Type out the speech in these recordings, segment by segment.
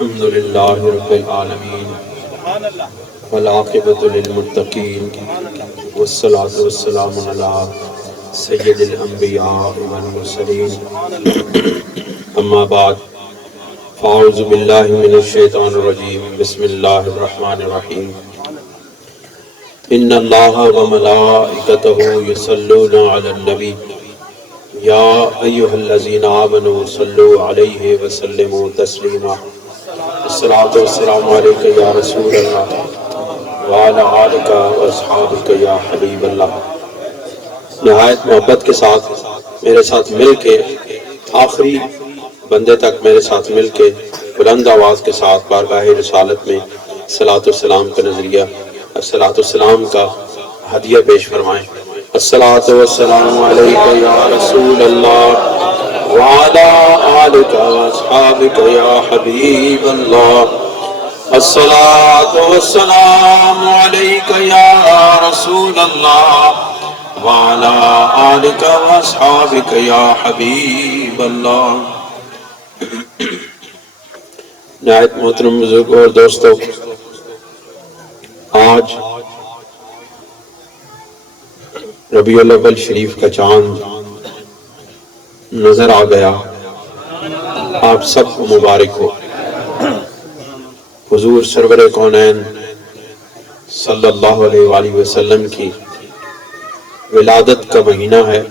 الحمد للہ رب العالمین والعاقبۃ للمتقین والصلاة والسلام علی سید الانبیاء والمرسلین اما بعد فاعوذ باللہ من الشیطان الرجیم بسم اللہ الرحمن الرحیم ان اللہ وملائکتہ یصلون علی النبی یا ایہا الذین آمنوا صلوا علیہ وسلموا تسلیما الصلاۃ والسلام علیک یا رسول اللہ وعلی آلک واصحابک یا حبیب اللہ۔ نہایت محبت کے ساتھ میرے ساتھ مل کے آخری بندے تک میرے ساتھ مل کے بلند آواز کے ساتھ بارگاہ رسالت میں صلاۃ والسلام کا نظریہ صلاۃ والسلام کا ہدیہ پیش فرمائیں۔ الصلاۃ والسلام علیک یا رسول اللہ وعلی آلک واصحابک یا حبیب اللہ۔ الصلاۃ والسلام علیک یا رسول اللہ وعلی آلک واصحابک یا حبیب اللہ۔ نہایت محترم بزرگوں اور دوستوں، آج ربیع الاول شریف کا چاند نظر آ گیا، آپ سب کو مبارک ہو۔ حضور سرور کونین صلی اللہ علیہ وآلہ وسلم کی ولادت کا مہینہ ہے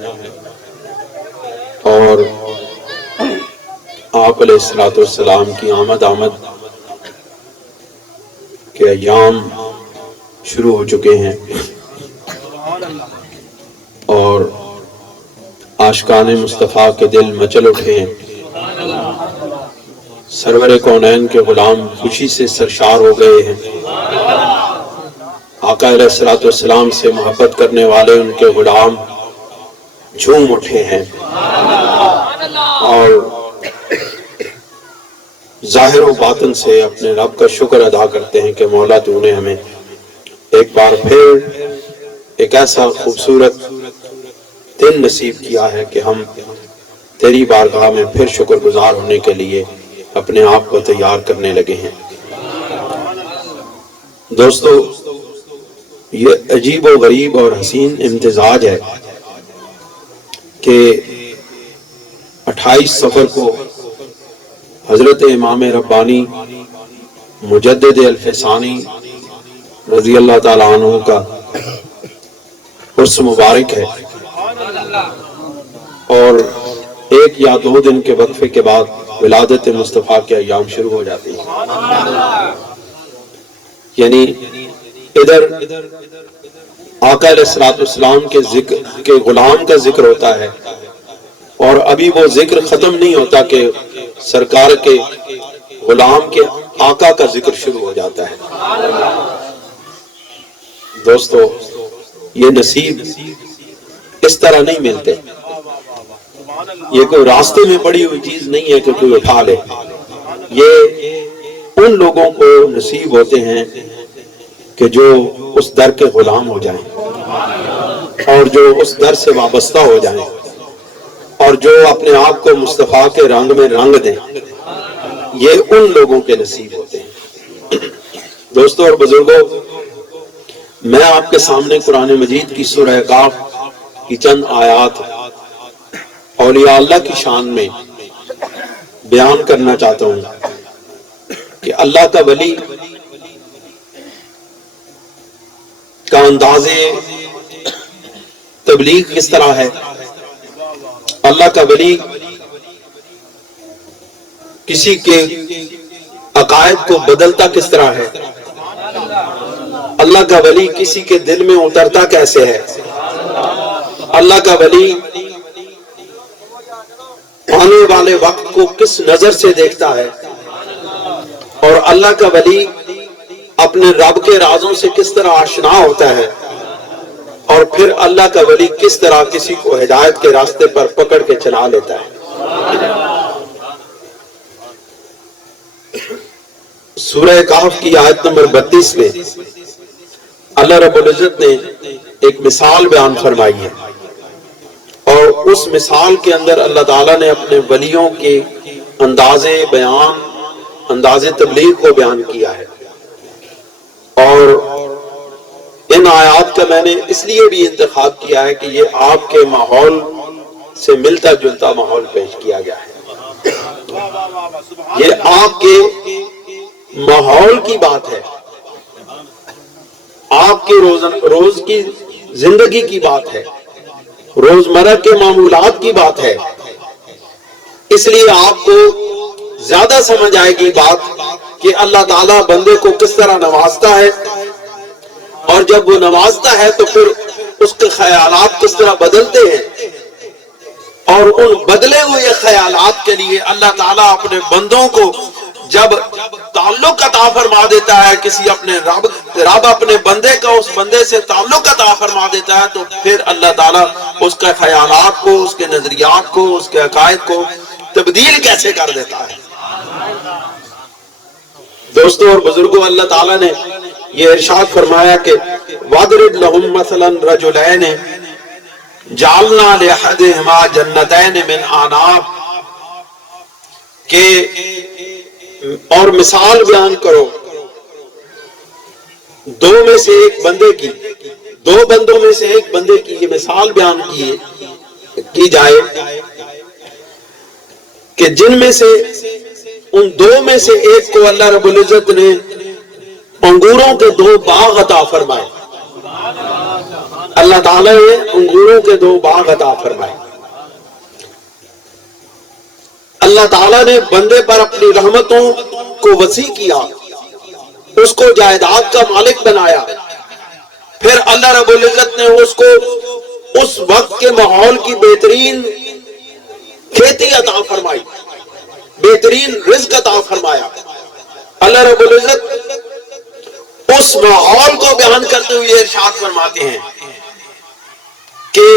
اور آپ علیہ السلام کی آمد کے ایام شروع ہو چکے ہیں اور عاشقان مصطفیٰ کے دل مچل اٹھے ہیں۔ سرور کونین کے غلام خوشی سے سرشار ہو گئے ہیں۔ آقا علیہ السلام سے محبت کرنے والے ان کے غلام جھوم اٹھے ہیں اور ظاہر و باطن سے اپنے رب کا شکر ادا کرتے ہیں کہ مولا تو نے ہمیں ایک بار پھر ایک ایسا خوبصورت دن نصیب کیا ہے کہ ہم تیری بارگاہ میں پھر شکر گزار ہونے کے لیے اپنے آپ کو تیار کرنے لگے ہیں۔ دوستو، یہ عجیب و غریب اور حسین امتزاج ہے کہ 28 صفر کو حضرت امام ربانی مجدد الفسانی رضی اللہ تعالیٰ عنہ کا عرس مبارک ہے اور ایک یا دو دن کے وقفے کے بعد ولادت مصطفیٰ کے ایام شروع ہو جاتے ہیں۔ یعنی ادھر آقا علیہ السلام کے ذکر کے غلام کا ذکر ہوتا ہے اور ابھی وہ ذکر ختم نہیں ہوتا کہ سرکار کے غلام کے آقا کا ذکر شروع ہو جاتا ہے۔ دوستو، یہ نصیب اس طرح نہیں ملتے، یہ کوئی راستے میں پڑی ہوئی چیز نہیں ہے کہ کوئی اٹھا لے۔ یہ ان لوگوں کو نصیب ہوتے ہیں کہ جو اس در کے غلام ہو جائیں اور جو اس در سے وابستہ ہو جائیں اور جو اپنے آپ کو مصطفیٰ کے رنگ میں رنگ دیں، یہ ان لوگوں کے نصیب ہوتے ہیں۔ دوستو اور بزرگوں، میں آپ کے سامنے قرآن مجید کی سورہ کاف کی چند آیات اولیاء اللہ کی شان میں بیان کرنا چاہتا ہوں کہ اللہ کا ولی کا انداز تبلیغ کس طرح ہے، اللہ کا ولی کسی کے عقائد کو بدلتا کس طرح ہے، اللہ کا ولی کسی کے دل میں اترتا کیسے ہے، اللہ کا ولی آنے والے وقت کو کس نظر سے دیکھتا ہے اور اللہ کا ولی اپنے رب کے رازوں سے کس طرح آشنا ہوتا ہے اور پھر اللہ کا ولی کس طرح کسی کو ہدایت کے راستے پر پکڑ کے چلا لیتا ہے۔ سورہ کہف کی آیت نمبر 32 میں اللہ رب العزت نے ایک مثال بیان فرمائی ہے اور اس مثال کے اندر اللہ تعالیٰ نے اپنے ولیوں کے انداز بیان انداز تبلیغ کو بیان کیا ہے، اور ان آیات کا میں نے اس لیے بھی انتخاب کیا ہے کہ یہ آپ کے ماحول سے ملتا جلتا ماحول پیش کیا گیا ہے، یہ آپ کے ماحول کی بات ہے، آپ کے روز کی زندگی کی بات ہے، روزمرہ کے معمولات کی بات ہے، اس لیے آپ کو زیادہ سمجھ آئے گی بات کہ اللہ تعالیٰ بندے کو کس طرح نوازتا ہے، اور جب وہ نوازتا ہے تو پھر اس کے خیالات کس طرح بدلتے ہیں، اور ان بدلے ہوئے خیالات کے لیے اللہ تعالیٰ اپنے بندوں کو جب تعلق عطا فرما دیتا ہے، کسی اپنے رب اپنے بندے کا اس بندے سے تعلق عطا فرما دیتا ہے، تو پھر اللہ تعالیٰ اس کے خیالات کو، اس کے نظریات کو، اس کے عقائد کو تبدیل کیسے کر دیتا ہے۔ دوستوں اور بزرگوں، اللہ تعالیٰ نے یہ ارشاد فرمایا کہ وَاضْرِبْ لَهُمْ مَثَلًا رَجُلَيْنِ جَعَلْنَا لِأَحَدِهِمَا جَنَّتَيْنِ مِنْ أَعْنَابٍ، کہ اور مثال بیان کرو دو میں سے ایک بندے کی، دو بندوں میں سے ایک بندے کی یہ مثال بیان کی جائے کہ جن میں سے ان دو میں سے ایک کو اللہ رب العزت نے انگوروں کے دو باغ عطا فرمائے، اللہ تعالیٰ نے انگوروں کے دو باغ عطا فرمائے، اللہ تعالیٰ نے بندے پر اپنی رحمتوں کو وسیع کیا، اس کو جائیداد کا مالک بنایا، پھر اللہ رب العزت نے اس کو اس وقت کے ماحول کی بہترین کھیتی عطا فرمائی، بہترین رزق عطا فرمایا۔ اللہ رب العزت اس ماحول کو بیان کرتے ہوئے ارشاد فرماتے ہیں کہ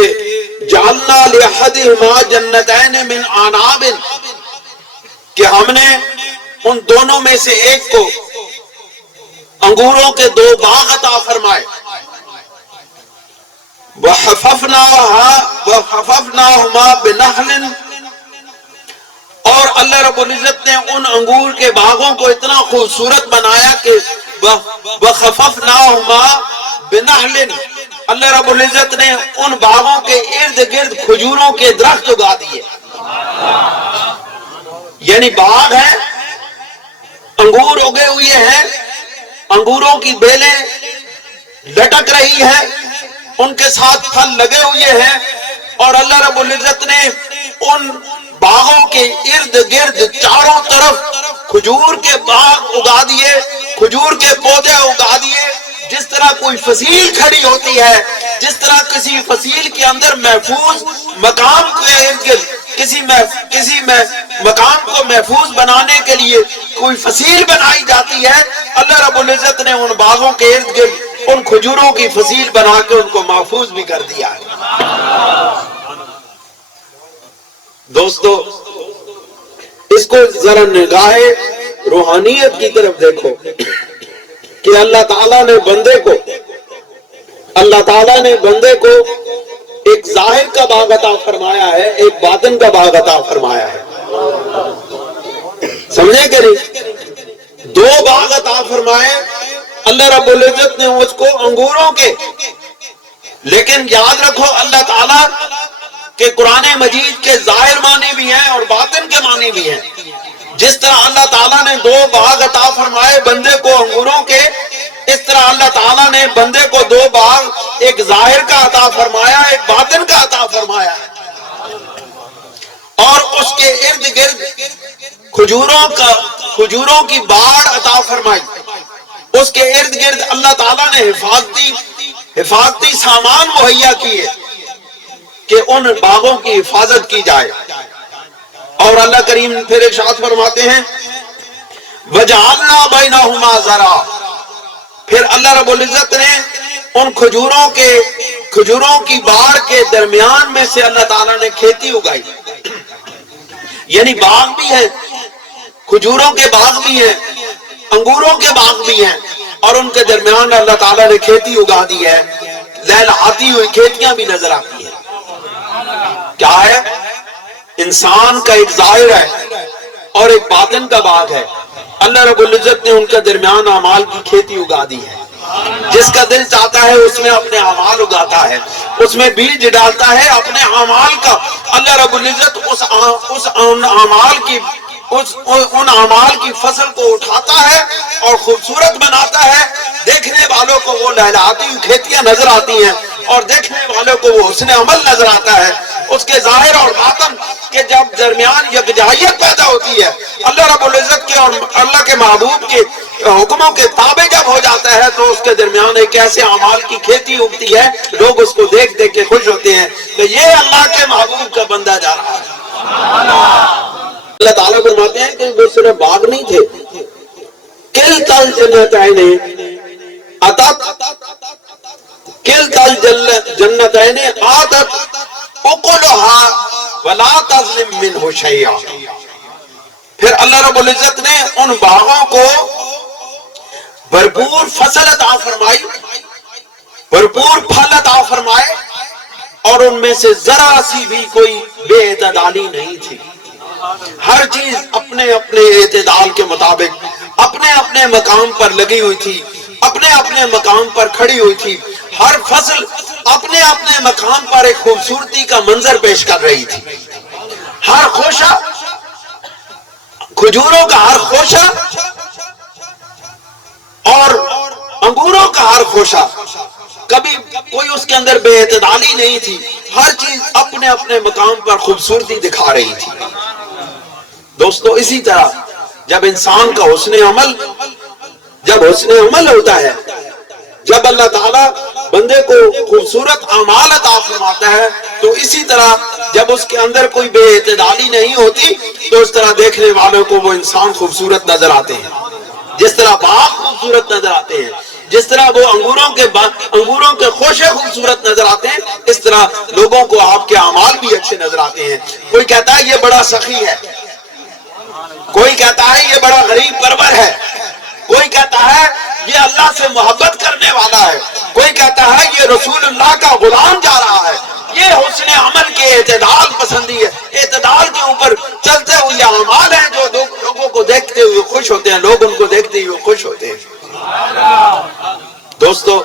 جعلنا لأحدهما جنتین من اعناب، کہ ہم نے ان دونوں میں سے ایک کو انگوروں کے دو باغ عطا فرمائے، وَحَفَفْنَاهُمَا بِنَخْلٍ، اور اللہ رب العزت نے ان انگور کے باغوں کو اتنا خوبصورت بنایا کہ وَخَفَفْنَاهُمَا بِنَخْلٍ، اللہ رب العزت نے ان باغوں کے ارد گرد کھجوروں کے درخت اگا دیے، یعنی باغ ہے، انگور اگے ہوئے ہیں، انگوروں کی بیلیں لٹک رہی ہیں، ان کے ساتھ پھل لگے ہوئے ہیں، اور اللہ رب العزت نے ان باغوں کے ارد گرد چاروں طرف کھجور کے باغ اگا دیے، کھجور کے پودے اگا دیے۔ جس طرح کوئی فصیل کھڑی ہوتی ہے، جس طرح کسی فصیل کے اندر محفوظ مقام کے ارد گرد کسی مقام کو محفوظ بنانے کے لیے کوئی فصیل بنائی جاتی ہے، اللہ رب العزت نے ان باغوں کے ارد گرد ان کھجوروں کی فصیل بنا کے ان کو محفوظ بھی کر دیا ہے۔ دوستو، اس کو ذرا نگاہ روحانیت کی طرف دیکھو کہ اللہ تعالیٰ نے بندے کو ایک ظاہر کا باغ عطا فرمایا ہے، ایک باطن کا باغ عطا فرمایا ہے، سمجھے کہ نہیں؟ دو باغ عطا فرمائے اللہ رب العزت نے اس کو انگوروں کے، لیکن یاد رکھو اللہ تعالیٰ کہ قرآن مجید کے ظاہر معنی بھی ہیں اور باطن کے معنی بھی ہیں۔ جس طرح اللہ تعالیٰ نے دو باغ عطا فرمائے بندے کو انگوروں کے، اس طرح اللہ تعالیٰ نے بندے کو دو باغ، ایک ظاہر کا عطا فرمایا، ایک باطن کا عطا فرمایا، اور اس کے ارد گرد کھجوروں کی باڑ عطا فرمائی، اس کے ارد گرد اللہ تعالیٰ نے حفاظتی سامان مہیا کیے کہ ان باغوں کی حفاظت کی جائے۔ اور اللہ کریم پھر ارشاد فرماتے ہیں وَجَعَلْنَا بَيْنَهُمَا زَرْعًا، پھر اللہ رب العزت نے ان کھجوروں کی باڑ کے درمیان میں سے اللہ تعالیٰ نے کھیتی اگائی، یعنی باغ بھی ہے، کھجوروں کے باغ بھی ہیں، انگوروں کے باغ بھی ہیں، اور ان کے درمیان اللہ تعالیٰ نے کھیتی اگا دی ہے، لہلہاتی ہوئی کھیتیاں بھی نظر آتی ہیں۔ کیا ہے؟ انسان کا ایک ظاہر ہے، اور ایک باطن کا باغ ہے. اللہ رب العزت نے ان کے درمیان اعمال کی کھیتی اگا دی ہے. جس کا دل چاہتا ہے اس میں اپنے اعمال اگاتا ہے, اس میں بیج ڈالتا ہے اپنے اعمال کا. اللہ رب العزت ان اعمال کی فصل کو اٹھاتا ہے اور خوبصورت بناتا ہے. دیکھنے والوں کو وہ لہلاتی ہوئی کھیتیاں نظر آتی ہیں اور دیکھنے والوں کو وہ حسن عمل نظر آتا ہے. اس کے ظاہر اور باطن کے جب درمیان یکجہت پیدا ہوتی ہے, اللہ رب العزت کے اور اللہ کے محبوب کے حکموں کے تابع جب ہو جاتا ہے, تو اس کے درمیان ایک ایسے اعمال کی کھیتی اگتی ہے. لوگ اس کو دیکھ دیکھ کے خوش ہوتے ہیں کہ یہ اللہ کے محبوب کا بندہ جا رہا ہے. اللہ تعالیٰ فرماتے ہیں کہ وہ صرف باغ نہیں تھے. کلتا الجنتین اتت کلتا الجنتین آتت اکلها ولا تظلم منہ شیئا. پھر اللہ رب العزت نے ان باغوں کو بھرپور فصل عطا فرمائی, بھرپور پھل عطا فرمائے, اور ان میں سے ذرا سی بھی کوئی بے اعتدالی نہیں تھی. ہر چیز اپنے اپنے اعتدال کے مطابق اپنے اپنے مقام پر لگی ہوئی تھی, اپنے اپنے مقام پر کھڑی ہوئی تھی. ہر فصل اپنے اپنے مقام پر ایک خوبصورتی کا منظر پیش کر رہی تھی. ہر خوشہ, کھجوروں کا ہر خوشہ اور انگوروں کا ہر خوشہ, کبھی کوئی اس کے اندر بے اعتدالی نہیں تھی. ہر چیز اپنے اپنے مقام پر خوبصورتی دکھا رہی تھی. دوستو, اسی طرح جب انسان کا حسن عمل ہوتا ہے, جب اللہ تعالیٰ بندے کو خوبصورت اعمال عطا فرماتا ہے, تو اسی طرح جب اس کے اندر کوئی بے اعتدالی نہیں ہوتی, تو اس طرح دیکھنے والوں کو وہ انسان خوبصورت نظر آتے ہیں. جس طرح باغ خوبصورت نظر آتے ہیں, جس طرح وہ انگوروں کے خوشے خوبصورت نظر آتے ہیں, اس طرح لوگوں کو آپ کے اعمال بھی اچھے نظر آتے ہیں. کوئی کہتا ہے یہ بڑا سخی ہے, کوئی کہتا ہے یہ بڑا غریب پرور ہے, کوئی کہتا ہے یہ اللہ سے محبت کرنے والا ہے, کوئی کہتا ہے یہ رسول اللہ کا غلام جا رہا ہے. یہ حسن عمل کے اعتدال پسندی ہے. اعتدال کے اوپر چلتے ہوئے اعمال ہیں جو لوگوں کو دیکھتے ہوئے خوش ہوتے ہیں, لوگ ان کو دیکھتے ہوئے خوش ہوتے ہیں. دوستو,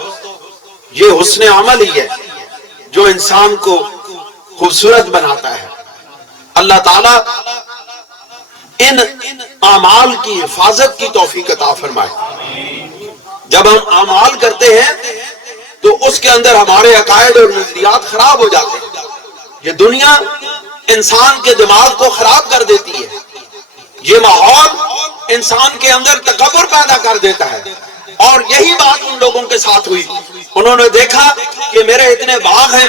یہ حسن عمل ہی ہے جو انسان کو خوبصورت بناتا ہے. اللہ تعالیٰ ان اعمال کی حفاظت کی توفیق عطا فرمائے. جب ہم اعمال کرتے ہیں تو اس کے اندر ہمارے عقائد اور نظریات خراب ہو جاتے ہیں. یہ دنیا انسان کے دماغ کو خراب کر دیتی ہے. یہ ماحول انسان کے اندر تکبر پیدا کر دیتا ہے, اور یہی بات ان لوگوں کے ساتھ ہوئی. انہوں نے دیکھا کہ میرے اتنے باغ ہیں,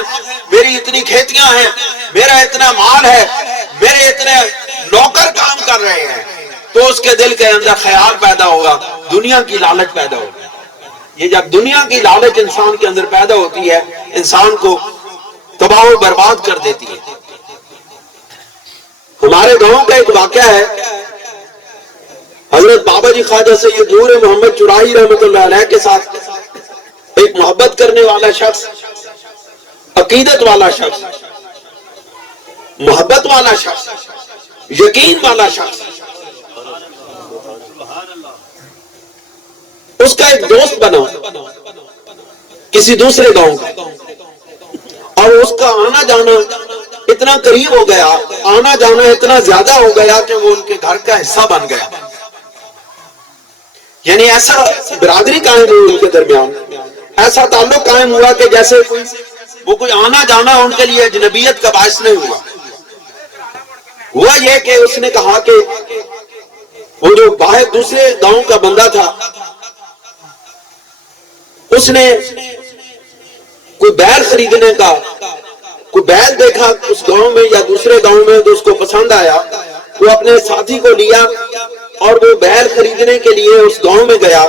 میری اتنی کھیتیاں ہیں, میرا اتنا مال ہے, میرے اتنے نوکر کام کر رہے ہیں, تو اس کے دل کے اندر خیال پیدا ہوگا, دنیا کی لالچ پیدا ہوگی. یہ جب دنیا کی لالچ انسان کے اندر پیدا ہوتی ہے, انسان کو تباہ و برباد کر دیتی ہے. ہمارے گاؤں کا ایک واقعہ ہے. حضرت بابا جی خواجہ سید نور محمد چرائی رحمۃ اللہ علیہ کے ساتھ ایک محبت کرنے والا شخص, عقیدت والا شخص, محبت والا شخص, یقین والا شخص, اس کا ایک دوست بنا کسی دوسرے گاؤں کا, اور اس کا آنا جانا اتنا قریب ہو گیا, آنا جانا اتنا زیادہ ہو گیا کہ وہ ان کے گھر کا حصہ بن گیا. یعنی ایسا برادری قائم ہوئی ان کے درمیان, ایسا تعلق قائم ہوا کہ جیسے وہ کوئی آنا جانا ان کے لیے اجنبیت کا باعث نہیں ہوا. ہوا یہ کہ اس نے کہا کہ وہ جو باہر دوسرے گاؤں کا بندہ تھا, اس نے کوئی بیل خریدنے کا, کوئی بیل دیکھا اس گاؤں میں یا دوسرے گاؤں میں, تو اس کو پسند آیا. وہ اپنے ساتھی کو لیا اور وہ بیل خریدنے کے لیے اس گاؤں میں گیا,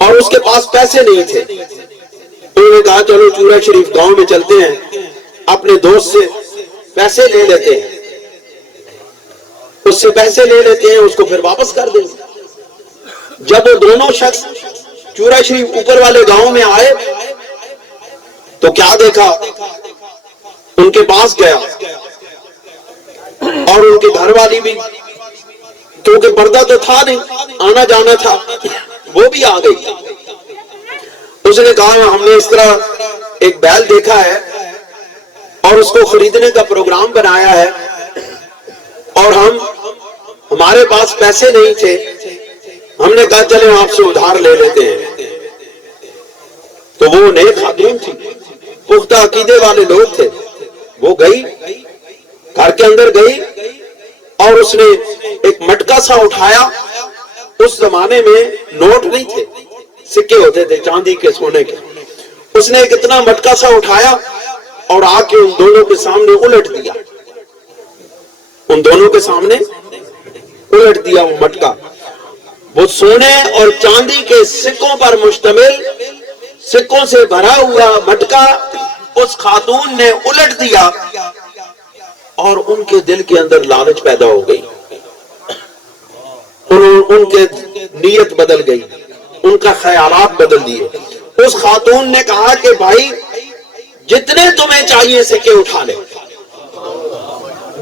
اور اس کے پاس پیسے نہیں تھے. انہوں نے کہا چلو چورا شریف گاؤں میں چلتے ہیں, اپنے دوست سے پیسے لے لیتے ہیں, اس سے پیسے لے لیتے ہیں, اس کو پھر واپس کر دیں. جب وہ دونوں شخص چورا شریف اوپر والے گاؤں میں آئے تو کیا دیکھا, ان کے پاس گیا, اور ان کی گھر والی بھی کیونکہ پردہ تو تھا نہیں، آنا جانا تھا، وہ بھی آ گئی۔ اس نے کہا ہم نے اس طرح ایک بیل دیکھا ہے اور اس کو خریدنے کا پروگرام بنایا ہے، اور ہمارے پاس پیسے نہیں تھے، ہم نے کہا چلیں آپ سے ادھار لے لیتے ہیں۔ تو وہ نیک خاتون تھی، پختہ عقیدے والے لوگ تھے، وہ گئی، گھر کے اندر گئی اور اس نے ایک مٹکا سا اٹھایا۔ اس زمانے میں نوٹ نہیں تھے، سکے ہوتے تھے چاندی کے، سونے کے۔ اس نے ایک اتنا مٹکا سا اٹھایا اور آ کے ان دونوں کے سامنے الٹ دیا، ان دونوں کے سامنے الٹ دیا وہ مٹکا۔ وہ سونے اور چاندی کے سکوں پر مشتمل، سکوں سے بھرا ہوا مٹکا اس خاتون نے الٹ دیا، اور ان کے دل کے اندر لالچ پیدا ہو گئی، ان کے نیت بدل گئی، ان کا خیالات بدل دیے۔ اس خاتون نے کہا کہ بھائی جتنے تمہیں چاہیے سکے اٹھا لے،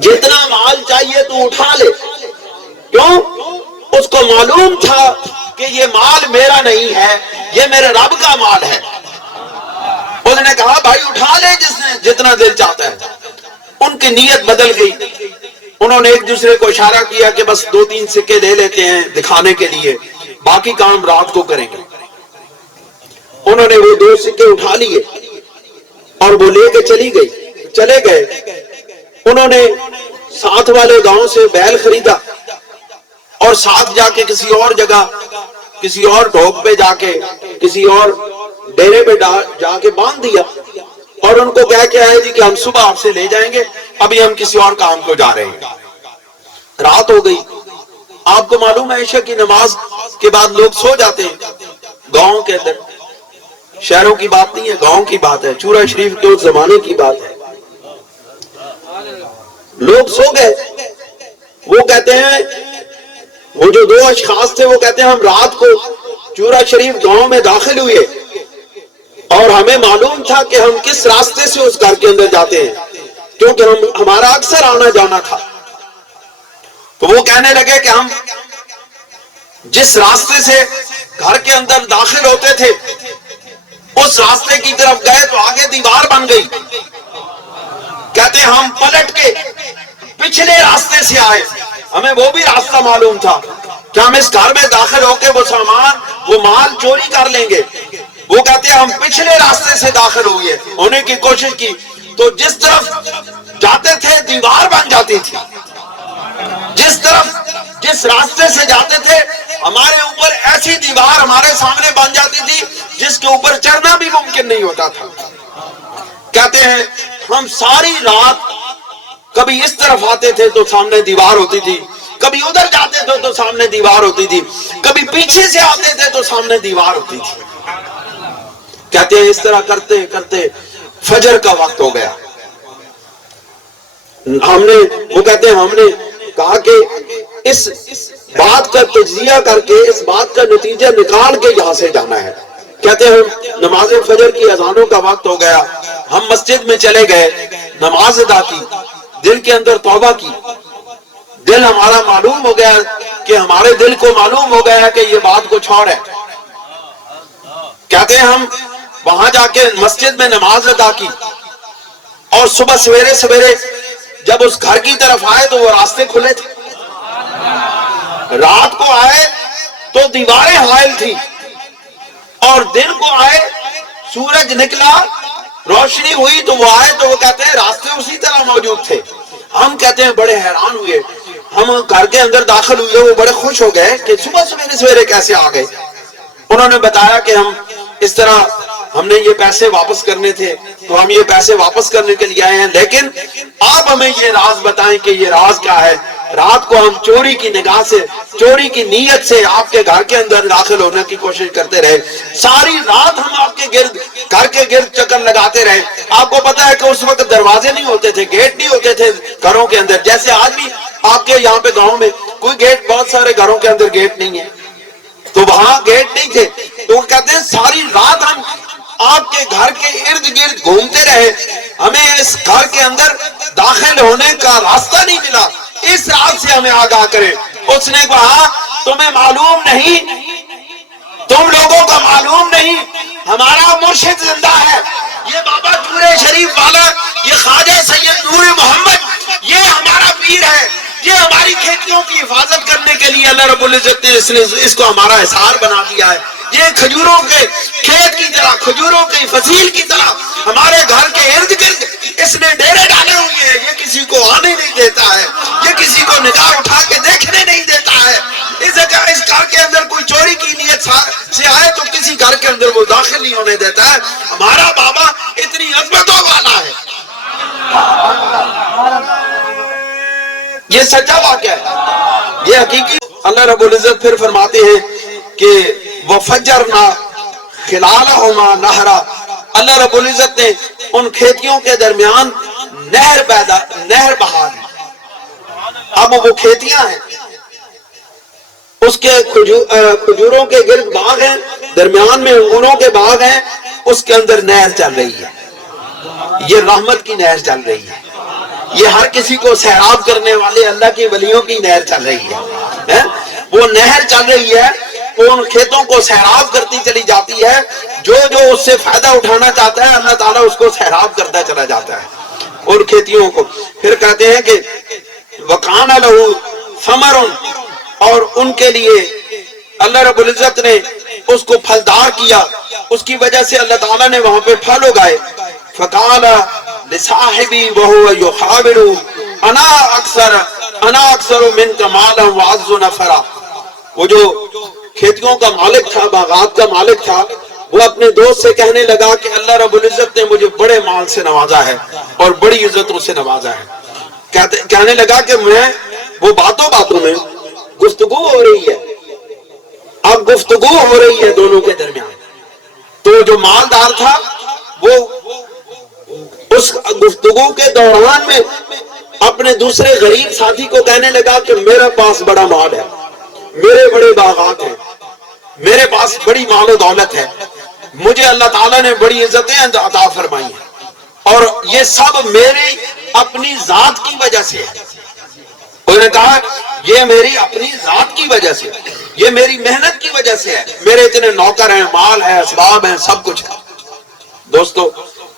جتنا مال چاہیے تو اٹھا لے۔ کیوں؟ اس کو معلوم تھا کہ یہ مال میرا نہیں ہے، یہ میرے رب کا مال ہے۔ اس نے کہا بھائی اٹھا لے جتنا دل چاہتا ہے۔ ان کی نیت بدل گئی، انہوں نے ایک دوسرے کو اشارہ کیا کہ بس 2-3 سکے لے لیتے ہیں دکھانے کے لیے، باقی کام رات کو کریں گے۔ انہوں نے وہ 2 سکے اٹھا لیے اور وہ لے کے چلے گئے۔ انہوں نے ساتھ والے گاؤں سے بیل خریدا اور ساتھ جا کے کسی اور جگہ، کسی اور ڈھوک پہ جا کے، کسی اور ڈیرے پہ جا کے باندھ دیا، اور ان کو کہہ کے آئے جی کہ ہم صبح آپ سے لے جائیں گے، ابھی ہم کسی اور کام کو جا رہے ہیں۔ رات ہو گئی۔ آپ کو معلوم ہے عشاء کی نماز کے بعد لوگ سو جاتے ہیں گاؤں کے اندر، شہروں کی بات نہیں ہے، گاؤں کی بات ہے، چورا شریف کے اس زمانے کی بات ہے۔ لوگ سو گئے۔ وہ کہتے ہیں، وہ جو 2 اشخاص تھے وہ کہتے ہیں ہم رات کو چورا شریف گاؤں میں داخل ہوئے اور ہمیں معلوم تھا کہ ہم کس راستے سے اس گھر کے اندر جاتے ہیں، کیونکہ ہمارا اکثر آنا جانا تھا۔ تو وہ کہنے لگے کہ ہم جس راستے سے گھر کے اندر داخل ہوتے تھے اس راستے کی طرف گئے تو آگے دیوار بن گئی۔ کہتے ہم پلٹ کے پچھلے راستے سے آئے، ہمیں وہ بھی راستہ معلوم تھا کہ ہم اس گھر میں داخل ہو کے وہ سامان، وہ مال چوری کر لیں گے۔ وہ کہتے ہیں ہم پچھلے راستے سے داخل ہونے کی کوشش کی تو جس طرف جاتے تھے دیوار بن جاتی تھی، جس راستے سے جاتے تھے ہمارے اوپر ایسی دیوار ہمارے سامنے بن جاتی تھی جس کے اوپر چڑھنا بھی ممکن نہیں ہوتا تھا۔ کہتے ہیں ہم ساری رات کبھی اس طرف آتے تھے تو سامنے دیوار ہوتی تھی، کبھی ادھر جاتے تھے تو سامنے دیوار ہوتی تھی، کبھی پیچھے سے آتے تھے تو سامنے دیوار ہوتی تھی۔ کہتے ہیں اس طرح کرتے کرتے فجر کا وقت ہو گیا۔ وہ کہتے ہیں ہم نے کہا کہ اس بات کا تجزیہ کر کے، اس بات کا نتیجہ نکال کے یہاں سے جانا ہے۔ کہتے ہیں نماز فجر کی اذانوں کا وقت ہو گیا، ہم مسجد میں چلے گئے، نماز ادا کی، دل کے اندر توبہ کی۔ دل ہمارا معلوم ہو گیا کہ ہمارے دل کو معلوم ہو گیا کہ یہ بات کچھ اور ہے۔ کہتے ہیں ہم وہاں جا کے مسجد میں نماز ادا کی اور صبح سویرے سویرے جب اس گھر کی طرف آئے تو وہ راستے کھلے تھے۔ رات کو آئے تو دیواریں حائل تھی، اور دن کو آئے سورج نکلا، روشنی ہوئی تو وہ آئے تو وہ کہتے ہیں راستے اسی طرح موجود تھے۔ ہم کہتے ہیں بڑے حیران ہوئے، ہم گھر کے اندر داخل ہوئے، وہ بڑے خوش ہو گئے کہ صبح سویرے سویرے کیسے آ گئے۔ انہوں نے بتایا کہ ہم اس طرح، ہم نے یہ پیسے واپس کرنے تھے تو ہم یہ پیسے واپس کرنے کے لیے آئے ہیں، لیکن آپ ہمیں یہ راز بتائیں کہ یہ راز کیا ہے۔ رات کو ہم چوری کی نگاہ سے، چوری کی نیت سے آپ کے گھر کے اندر داخل ہونے کی کوشش کرتے رہے، ساری رات ہم آپ کے گھر کے گرد چکر لگاتے رہے۔ آپ کو پتا ہے کہ اس وقت دروازے نہیں ہوتے تھے، گیٹ نہیں ہوتے تھے گھروں کے اندر، جیسے آج بھی آپ کے یہاں پہ گاؤں میں کوئی گیٹ، بہت سارے گھروں کے اندر گیٹ نہیں ہے، تو وہاں گیٹ نہیں تھے۔ تو وہ کہتے ہیں ساری رات ہم آپ کے گھر کے ارد گرد گھومتے رہے، ہمیں اس گھر کے اندر داخل ہونے کا راستہ نہیں ملا۔ اس راز سے ہمیں آگاہ کریں۔ اس نے کہا تمہیں معلوم نہیں، تم لوگوں کا معلوم نہیں، ہمارا مرشد زندہ ہے، یہ بابا نور شریف والا، یہ خواجہ سید نور محمد، یہ ہمارا پیر ہے، یہ ہماری کھیتیوں کی حفاظت کرنے کے لیے اللہ رب العزت نے اس کو ہمارا احسار بنا دیا ہے۔ یہ کھجوروں کے کھیت کی طرح، کھجوروں کی فصیل کی طرح ہمارے گھر کے ارد گرد اس نے ڈیرے ڈالے ہوئے ہیں، یہ کسی کو آنے نہیں دیتا ہے، یہ کسی کو نگاہ اٹھا کے دیکھنے نہیں دیتا ہے۔ اس گھر کے اندر کوئی چوری کی نیت سے آئے تو کسی گھر کے اندر وہ داخل نہیں ہونے دیتا ہے۔ ہمارا بابا اتنی عظمتوں والا ہے۔ یہ سچا واقعہ ہے، یہ حقیقی۔ اللہ رب العزت پھر فرماتے ہیں کہ وَفَجَّرْنَا خِلَالَهُمَا نَهْرًا، اللہ رب العزت نے ان کھیتیوں کے درمیان نہر بہا دی۔ اب وہ کھیتیاں ہیں، اس کے کھجوروں کے گرد باغ ہیں، درمیان میں انگوروں کے باغ ہیں، اس کے اندر نہر چل رہی ہے، یہ رحمت کی نہر چل رہی ہے، یہ ہر کسی کو سیراب کرنے والے اللہ کی ولیوں کی نہر چل رہی ہے۔ وہ نہر چل رہی ہے، وہ ان کھیتوں کو سیراب کرتی چلی جاتی ہے، جو اس سے فائدہ اٹھانا چاہتا ہے اللہ تعالیٰ اس کو سیراب کرتا چلا جاتا ہے اور کھیتیوں کو۔ پھر کہتے ہیں کہ وَقَانَ لَهُ ثَمَرٌ، اور ان کے لیے اللہ رب العزت نے اس کو پھلدار کیا، اس کی وجہ سے اللہ تعالیٰ نے وہاں پہ پھل اگائے۔ فَقَالَ لِصَاحِبِهِ وَهُوَ يُحَاوِرُهُ أَنَا أَكْثَرُ مِنْكَ مَالًا وَأَعَزُّ نَفَرًا، وہ جو کھیتیوں کا مالک تھا، باغات کا مالک تھا، وہ اپنے دوست سے کہنے لگا کہ اللہ رب العزت نے مجھے بڑے مال سے نوازا ہے اور بڑی عزتوں سے نوازا ہے۔ کہنے لگا کہ میں وہ باتوں میں گفتگو ہو رہی ہے، اب گفتگو ہو رہی ہے دونوں کے درمیان، تو جو مالدار تھا وہ اس گفتگو کے دوران میں اپنے دوسرے غریب ساتھی کو کہنے لگا کہ میرے پاس بڑا مال ہے، میرے بڑے باغات ہیں، میرے پاس بڑی مال و دولت ہے، مجھے اللہ تعالیٰ نے بڑی عزتیں عطا فرمائی ہیں، اور یہ سب میری اپنی ذات کی وجہ سے ہے۔ انہوں نے کہا یہ میری اپنی ذات کی وجہ سے، یہ میری محنت کی وجہ سے ہے، میرے اتنے نوکر ہیں، مال ہے، اسباب ہیں، سب کچھ ہے۔ دوستو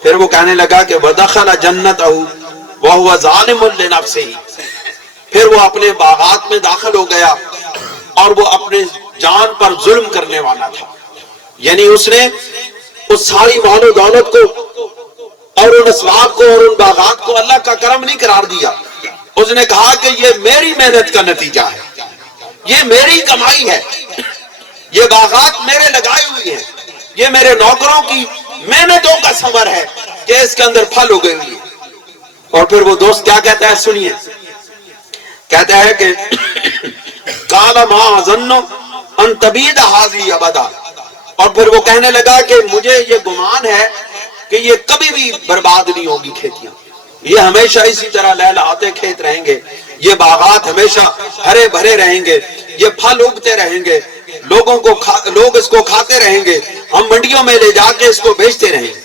پھر وہ کہنے لگا کہ وَدَخَلَ جَنَّتَهُ وَهُوَ ظَالِمٌ لِنَفْسِهِ، پھر وہ اپنے باغات میں داخل ہو گیا اور وہ اپنے جان پر ظلم کرنے والا تھا، یعنی اس نے اس ساری مال و دولت کو اور ان اسباب کو اور ان باغات کو اللہ کا کرم نہیں قرار دیا، اس نے کہا کہ یہ میری محنت کا نتیجہ ہے، یہ میری کمائی ہے، یہ باغات میرے لگائے ہوئے ہیں، یہ میرے نوکروں کی محنتوں کا ثمر ہے کہ اس کے اندر پھل اگے ہوئے ہیں۔ اور پھر وہ دوست کیا کہتا ہے سنیے، کہتا ہے کہ قَالَ مَا أَظُنُّ أَن تَبِيدَ هَٰذِهِ أَبَدًا، اور پھر وہ کہنے لگا کہ مجھے یہ گمان ہے کہ یہ کبھی بھی برباد نہیں ہوگی کھیتیاں، یہ ہمیشہ اسی طرح لہلہاتے کھیت رہیں گے، یہ باغات ہمیشہ ہرے بھرے رہیں گے، یہ پھل اگتے رہیں گے، لوگ اس کو کھاتے رہیں گے، ہم منڈیوں میں لے جا کے اس کو بیچتے رہیں گے۔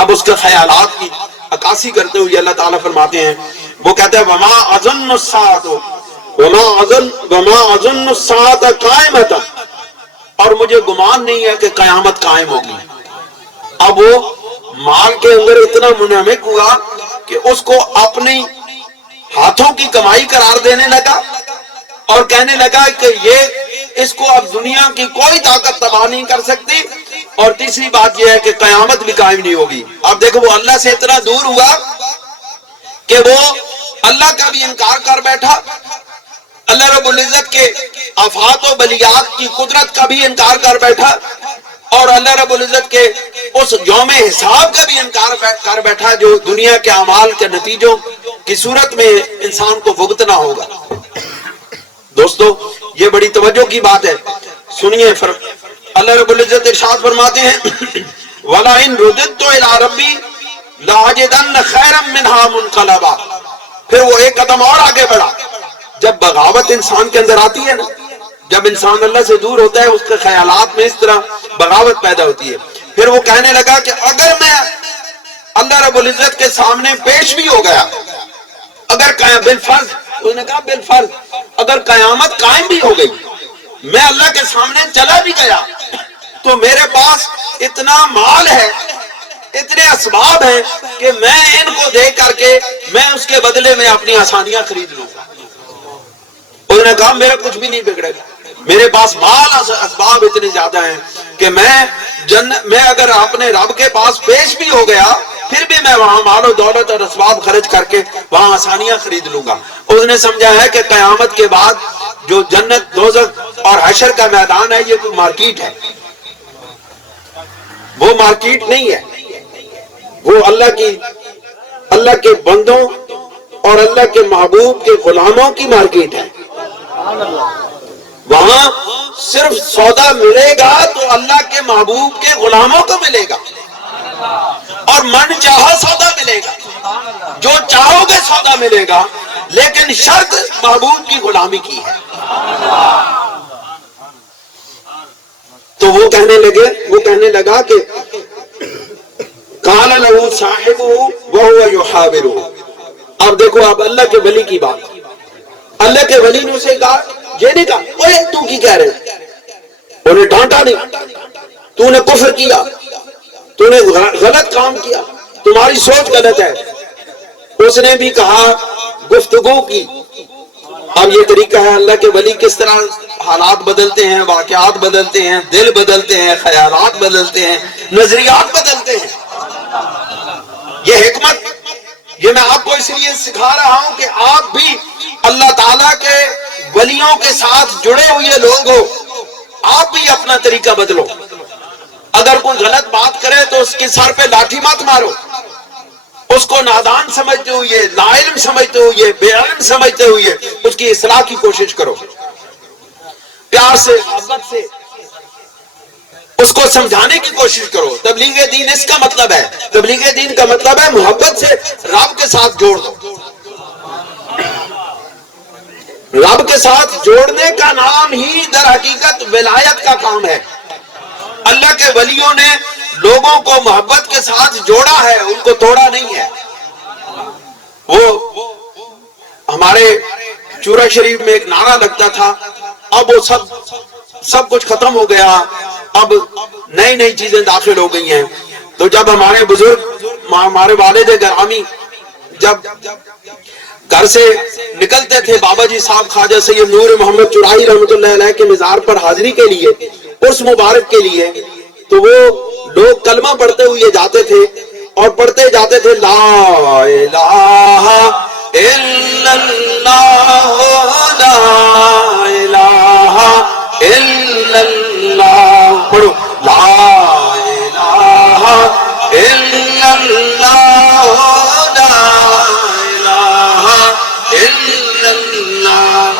اب اس کے خیالات کی عکاسی کرتے ہوئے اللہ تعالیٰ فرماتے ہیں، وہ کہتے ہیں وَمَا أَظُنُّ السَّاعَةَ قَائِمَةً، اور مجھے گمان نہیں ہے کہ قیامت قائم ہوگی۔ اب وہ مال کے اندر اتنا منہمک ہوا کہ اس کو اپنی ہاتھوں کی کمائی قرار دینے لگا اور کہنے لگا کہ یہ اس کو اب دنیا کی کوئی طاقت تباہ نہیں کر سکتی، اور تیسری بات یہ ہے کہ قیامت بھی قائم نہیں ہوگی۔ اب دیکھو وہ اللہ سے اتنا دور ہوا کہ وہ اللہ کا بھی انکار کر بیٹھا، اللہ رب العزت کے آفات و بلیات کی قدرت کا بھی انکار کر بیٹھا، اور اللہ رب العزت کے اس یوم حساب کا بھی انکار کر بیٹھا جو دنیا کے اعمال کے نتیجوں کی صورت میں انسان کو بھگتنا ہوگا۔ دوستو یہ بڑی توجہ کی بات ہے، سنیے اللہ رب العزت ارشاد فرماتے ہیں وَلَئِن رُدِدتُّ إِلَىٰ رَبِّي لَأَجِدَنَّ خَيْرًا مِنْهَا مُنْقَلَبًا، پھر وہ ایک قدم اور آگے بڑھا۔ جب بغاوت انسان کے اندر آتی ہے نا، جب انسان اللہ سے دور ہوتا ہے اس کے خیالات میں اس طرح بغاوت پیدا ہوتی ہے، پھر وہ کہنے لگا کہ اگر میں اللہ رب العزت کے سامنے پیش بھی ہو گیا، اگر بالفرض، اس نے کہا بالفرض اگر قیامت قائم بھی ہو گئی، میں اللہ کے سامنے چلا بھی گیا، تو میرے پاس اتنا مال ہے، اتنے اسباب ہیں کہ میں ان کو دے کر کے میں اس کے بدلے میں اپنی آسانیاں خرید لوں گا۔ انہوں نے کہا میرا کچھ بھی نہیں بگڑے گا، میرے پاس مال اسباب اتنے زیادہ ہیں کہ میں اگر اپنے رب کے پاس پیش بھی ہو گیا پھر بھی میں وہاں مال و دولت اور اسباب خرچ کر کے وہاں آسانیاں خرید لوں گا۔ اس نے سمجھا ہے کہ قیامت کے بعد جو جنت، دوزخ اور حشر کا میدان ہے یہ کوئی مارکیٹ ہے، وہ مارکیٹ نہیں ہے، وہ اللہ کے بندوں اور اللہ کے محبوب کے غلاموں کی مارکیٹ ہے۔ وہاں صرف سودا ملے گا تو اللہ کے محبوب کے غلاموں کو ملے گا، اور من چاہا سودا ملے گا، جو چاہو گے سودا ملے گا، لیکن شرط محبوب کی غلامی کی ہے۔ تو وہ کہنے لگا کہ قال له صاحبه وهو يحاوره۔ اب دیکھو اب اللہ کے ولی کی بات، اللہ کے ولی نے اسے کہا، یہ نہیں کہا اوے تو کی کہہ رہے، انہیں ڈانٹا نہیں، تو نے کفر کیا، تو نے غلط کام کیا، تمہاری سوچ غلط ہے۔ اس نے بھی کہا، گفتگو کی۔ اب یہ طریقہ ہے اللہ کے ولی کس طرح حالات بدلتے ہیں، واقعات بدلتے ہیں، دل بدلتے ہیں، خیالات بدلتے ہیں، نظریات بدلتے ہیں۔ یہ حکمت، یہ میں آپ کو اس لیے سکھا رہا ہوں کہ آپ بھی اللہ تعالیٰ کے ولیوں کے ساتھ جڑے ہوئے لوگ ہو، آپ بھی اپنا طریقہ بدلو۔ اگر کوئی غلط بات کرے تو اس کے سر پہ لاٹھی مت مارو، اس کو نادان سمجھتے ہوئے، لا علم سمجھتے ہوئے، بے علم سمجھتے ہوئے اس کی اصلاح کی کوشش کرو، پیار سے، محبت سے اس کو سمجھانے کی کوشش کرو۔ تبلیغ دین اس کا مطلب ہے، تبلیغ دین کا مطلب ہے محبت سے رب کے ساتھ جوڑ دو۔ رب کے ساتھ جوڑنے کا نام ہی در حقیقت ولایت کا کام ہے۔ اللہ کے ولیوں نے لوگوں کو محبت کے ساتھ جوڑا ہے، ان کو توڑا نہیں ہے۔ وہ ہمارے چورا شریف میں ایک نعرہ لگتا تھا، اب وہ سب کچھ ختم ہو گیا، اب نئی چیزیں داخل ہو گئی ہیں۔ تو جب ہمارے بزرگ، ہمارے والد گرامی جب گھر سے نکلتے تھے بابا جی صاحب خواجہ سید نور محمد چرائی رحمۃ اللہ علیہ کے مزار پر حاضری کے لیے، اس مبارک کے لیے، تو وہ لوگ کلمہ پڑھتے ہوئے جاتے تھے اور پڑھتے جاتے تھے لا الہ الا اللہ لا الہ الا اللہ، پڑھو لا الہ الا اللہ لا الہ الا اللہ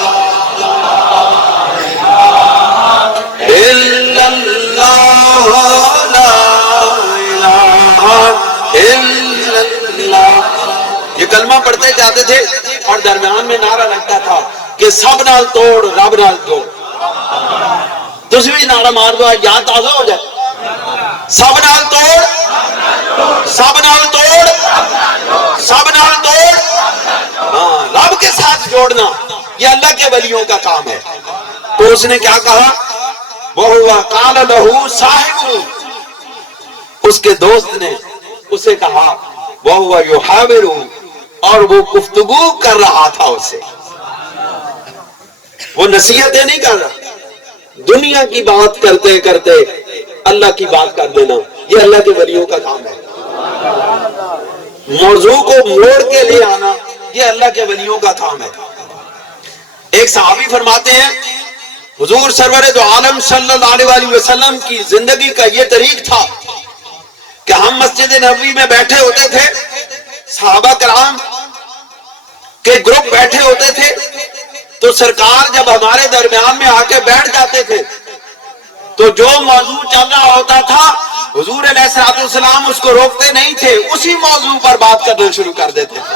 الا اللہ لا الہ الا اللہ۔ یہ کلمہ پڑھتے جاتے تھے اور درمیان میں نعرہ لگتا تھا کہ سب نال توڑ رب نال جوڑ۔ تسی بھی نعرہ مار دو، یاد تازہ ہو جائے۔ سب نال توڑ، سب نال توڑ، سب نال توڑ، ہاں رب کے ساتھ جوڑنا یہ اللہ کے ولیوں کا کام ہے۔ تو اس نے کیا کہا، وَهُوَ قَالَ لَهُ صَاحِبُهُ، اس کے دوست نے اسے کہا، وَهُوَ يُحَاوِرُهُ، اور وہ گفتگو کر رہا تھا اس سے، وہ نصیحتیں نہیں کر رہا۔ دنیا کی بات کرتے کرتے اللہ کی بات کر دینا یہ اللہ کے ولیوں کا کام ہے۔ موضوع کو موڑ کے لے آنا یہ اللہ کے ولیوں کا کام ہے۔ ایک صحابی فرماتے ہیں حضور سرور دو عالم صلی اللہ علیہ وسلم کی زندگی کا یہ طریق تھا کہ ہم مسجد نبوی میں بیٹھے ہوتے تھے، صحابہ کرام کے گروپ بیٹھے ہوتے تھے، تو سرکار جب ہمارے درمیان میں آ کے بیٹھ جاتے تھے تو جو موضوع چل رہا ہوتا تھا حضور علیہ السلام اس کو روکتے نہیں تھے، اسی موضوع پر بات کرنا شروع کر دیتے تھے۔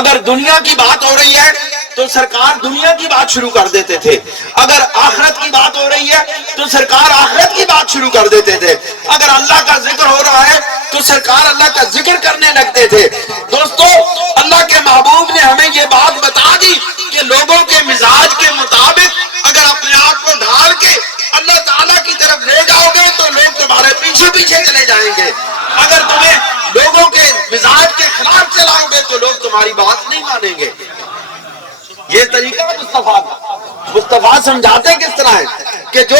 اگر دنیا کی بات ہو رہی ہے تو سرکار دنیا کی بات شروع کر دیتے تھے، اگر آخرت کی بات ہو رہی ہے تو سرکار آخرت کی بات شروع کر دیتے تھے، اگر اللہ کا ذکر ہو رہا ہے تو سرکار اللہ کا ذکر کرنے لگتے تھے۔ دوستو اللہ کے محبوب نے ہمیں یہ بات بتا دی کہ لوگوں کے مزاج کے مطابق اگر اپنے آپ کو ڈھال کے اللہ تعالیٰ کی طرف لے جاؤ گے تو لوگ تمہارے پیچھے پیچھے چلے جائیں گے، اگر تمہیں لوگوں کے مزاج کے خلاف چلاؤ گے تو لوگ تمہاری بات نہیں مانیں گے۔ یہ طریقہ مصطفیٰ کا۔ مصطفیٰ سمجھاتے کس طرح ہے کہ جو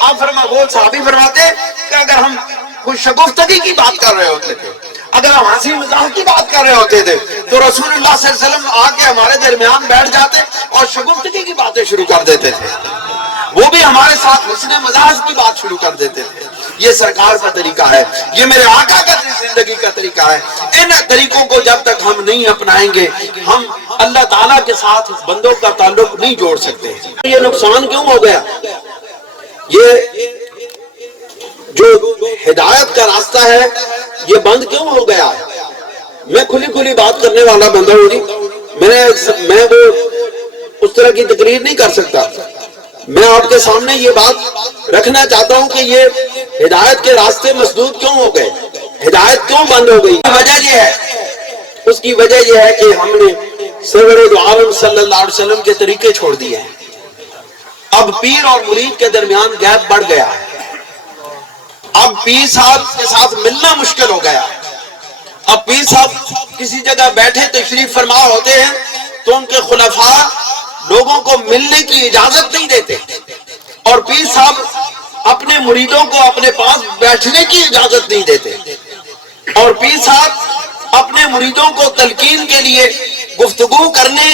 آپ وہ صحابی فرماتے کہ اگر ہم کوئی شگفتگی کی بات کر رہے ہوتے تھے، اگر ہم ہنسی مزاح کی بات کر رہے ہوتے تھے تو رسول اللہ صلی اللہ علیہ وسلم آ کے ہمارے درمیان بیٹھ جاتے اور شگفتگی کی باتیں شروع کر دیتے تھے، وہ بھی ہمارے ساتھ حسن مزاج کی بات شروع کر دیتے تھے۔ یہ سرکار کا طریقہ ہے، یہ میرے آقا کا زندگی کا طریقہ ہے۔ ان طریقوں کو جب تک ہم نہیں اپنائیں گے ہم اللہ تعالیٰ کے ساتھ بندوں کا تعلق نہیں جوڑ سکتے۔ یہ نقصان کیوں ہو گیا؟ یہ جو ہدایت کا راستہ ہے یہ بند کیوں ہو گیا؟ میں کھلی کھلی بات کرنے والا بندہ ہوں جی، میں وہ اس طرح کی تقریر نہیں کر سکتا۔ میں آپ کے سامنے یہ بات رکھنا چاہتا ہوں کہ یہ ہدایت کے راستے مسدود کیوں ہو گئے، ہدایت کیوں بند ہو گئی؟ وجہ یہ ہے، اس کی وجہ یہ ہے کہ ہم نے سرور دو عالم صلی اللہ علیہ وسلم کے طریقے چھوڑ دیے ہیں۔ اب پیر اور مرید کے درمیان گیپ بڑھ گیا ہے، اب پیر صاحب کے ساتھ ملنا مشکل ہو گیا ہے۔ اب پیر صاحب کسی جگہ بیٹھے تشریف فرما ہوتے ہیں تو ان کے خلفاء لوگوں کو ملنے کی اجازت نہیں دیتے، اور پیر صاحب اپنے مریدوں کو اپنے پاس بیٹھنے کی اجازت نہیں دیتے، اور پیر صاحب اپنے مریدوں کو تلقین کے لیے گفتگو کرنے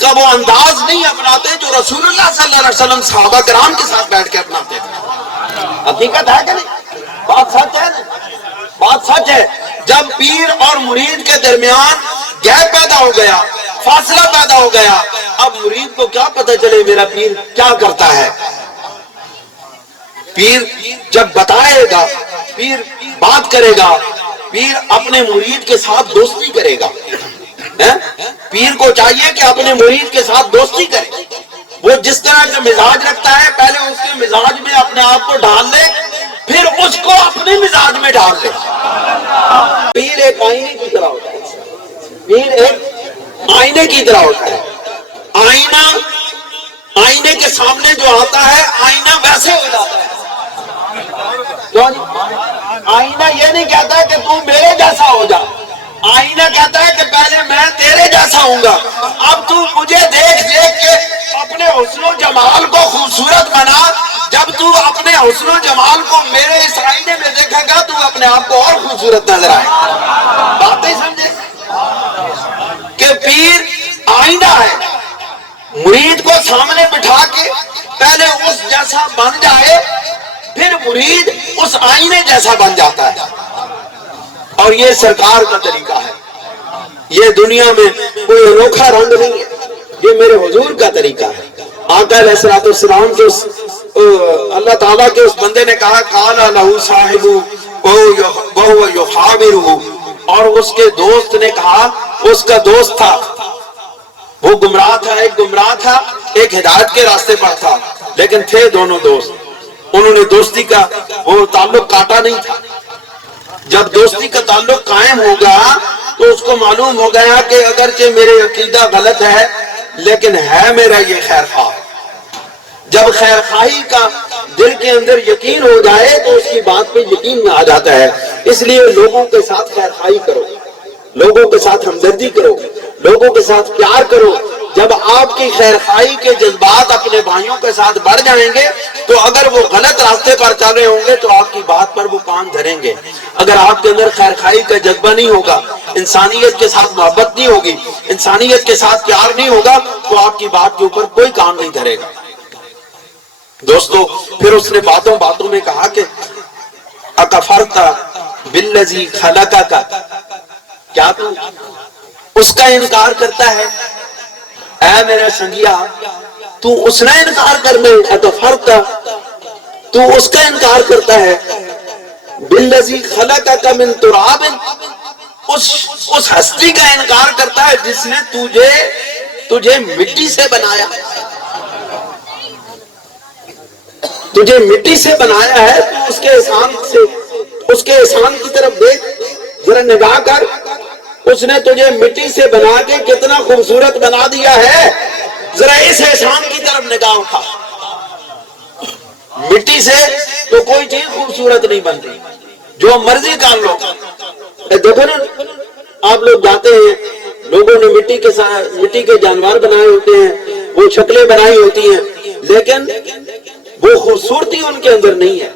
کا وہ انداز نہیں اپناتے جو رسول اللہ صلی اللہ علیہ وسلم صحابہ کرام کے ساتھ بیٹھ کے اپناتے تھے۔ حقیقت ہے کہ نہیں؟ بات سچ ہے نا؟ بات سچ ہے۔ جب پیر اور مرید کے درمیان گیپ پیدا ہو گیا، فاصلہ پیدا ہو گیا، اب مرید کو کیا پتہ چلے میرا پیر کیا کرتا ہے؟ پیر جب بتائے گا، پیر بات کرے گا، پیر اپنے مرید کے ساتھ دوستی کرے گا۔ پیر کو چاہیے کہ اپنے مرید کے ساتھ دوستی کرے، وہ جس طرح کا مزاج رکھتا ہے پہلے اس کے مزاج میں اپنے آپ کو ڈال لے، پھر اس کو اپنے مزاج میں ڈال لے۔ پیر ایک آئینے کی طرح ہوتا ہے، پیر ایک آئینے کی طرح ہوتا ہے۔ آئینے کے سامنے جو آتا ہے آئینہ ویسے ہو جاتا ہے۔ آئینہ یہ نہیں کہتا کہ تم میرے جیسا ہو جا، آئینہ کہتا ہے کہ پہلے میں تیرے جیسا ہوں گا، اب تو مجھے دیکھ دیکھ کے اپنے حسن و جمال کو خوبصورت بنا۔ جب تو اپنے حسن و جمال کو میرے اس آئینے میں دیکھے گا تو اپنے آپ کو اور خوبصورت نظر آئے گا۔ باتیں سمجھے کہ پیر آئینہ ہے، مرید کو سامنے بٹھا کے پہلے اس جیسا بن جائے، پھر مرید اس آئینے جیسا بن جاتا ہے۔ اور یہ سرکار کا طریقہ ہے، یہ دنیا میں کوئی انوکھا رنگ نہیں ہے، یہ میرے حضور کا طریقہ ہے۔ آقا علیہ الصلوۃ والسلام کے اللہ تعالیٰ کے اس بندے نے کہا قال لہ صاحب وہو یخابرہ، اور اس کے دوست نے کہا، اس کا دوست تھا، وہ گمراہ تھا، ایک گمراہ تھا، ایک ہدایت کے راستے پر تھا، لیکن تھے دونوں دوست، انہوں نے دوستی کا وہ تعلق کاٹا نہیں تھا۔ جب دوستی کا تعلق قائم ہوگا تو اس کو معلوم ہو گیا کہ اگرچہ میرے عقیدہ غلط ہے لیکن ہے میرا یہ خیر خواہ۔ جب خیر خواہی کا دل کے اندر یقین ہو جائے تو اس کی بات پہ یقین میں آ جاتا ہے۔ اس لیے لوگوں کے ساتھ خیر خواہی کرو، لوگوں کے ساتھ ہمدردی کرو، لوگوں کے ساتھ پیار کرو۔ جب آپ کی خیر خواہی کے جذبات اپنے بھائیوں کے ساتھ بڑھ جائیں گے تو اگر وہ غلط راستے پر چل رہے ہوں گے تو آپ کی بات پر وہ کان دھریں گے۔ اگر آپ کے اندر خیر خواہی کا جذبہ نہیں ہوگا، انسانیت کے ساتھ محبت نہیں ہوگی، انسانیت کے ساتھ پیار نہیں ہوگا تو آپ کی بات کے اوپر کوئی کان نہیں دھرے گا۔ دوستو پھر اس نے باتوں باتوں میں کہا کہ اکفرت بالذی خلقک، کیا تو اس کا انکار کرتا ہے؟ اے میرے سنگیا تو اس نے انکار کرنے، اکفرت تو اس کا انکار کرتا ہے، بالذی خلقک من تراب، اس ہستی کا انکار کرتا ہے جس نے تجھے مٹی سے بنایا، تجھے مٹی سے بنایا ہے، تو اس کے احسان کی طرف دیکھ۔ ذرا نگاہ کر، اس نے تجھے مٹی سے بنا کے کتنا خوبصورت بنا دیا ہے، ذرا اس احسان کی طرف نگاہ اٹھا۔ مٹی سے تو کوئی چیز خوبصورت نہیں بنتی، جو مرضی کر لو۔ دیکھو نا، آپ لوگ جاتے ہیں، لوگوں نے مٹی کے جانور بنائے ہوتے ہیں، وہ شکلیں بنائی ہوتی ہیں، لیکن وہ خوبصورتی ان کے اندر نہیں ہے۔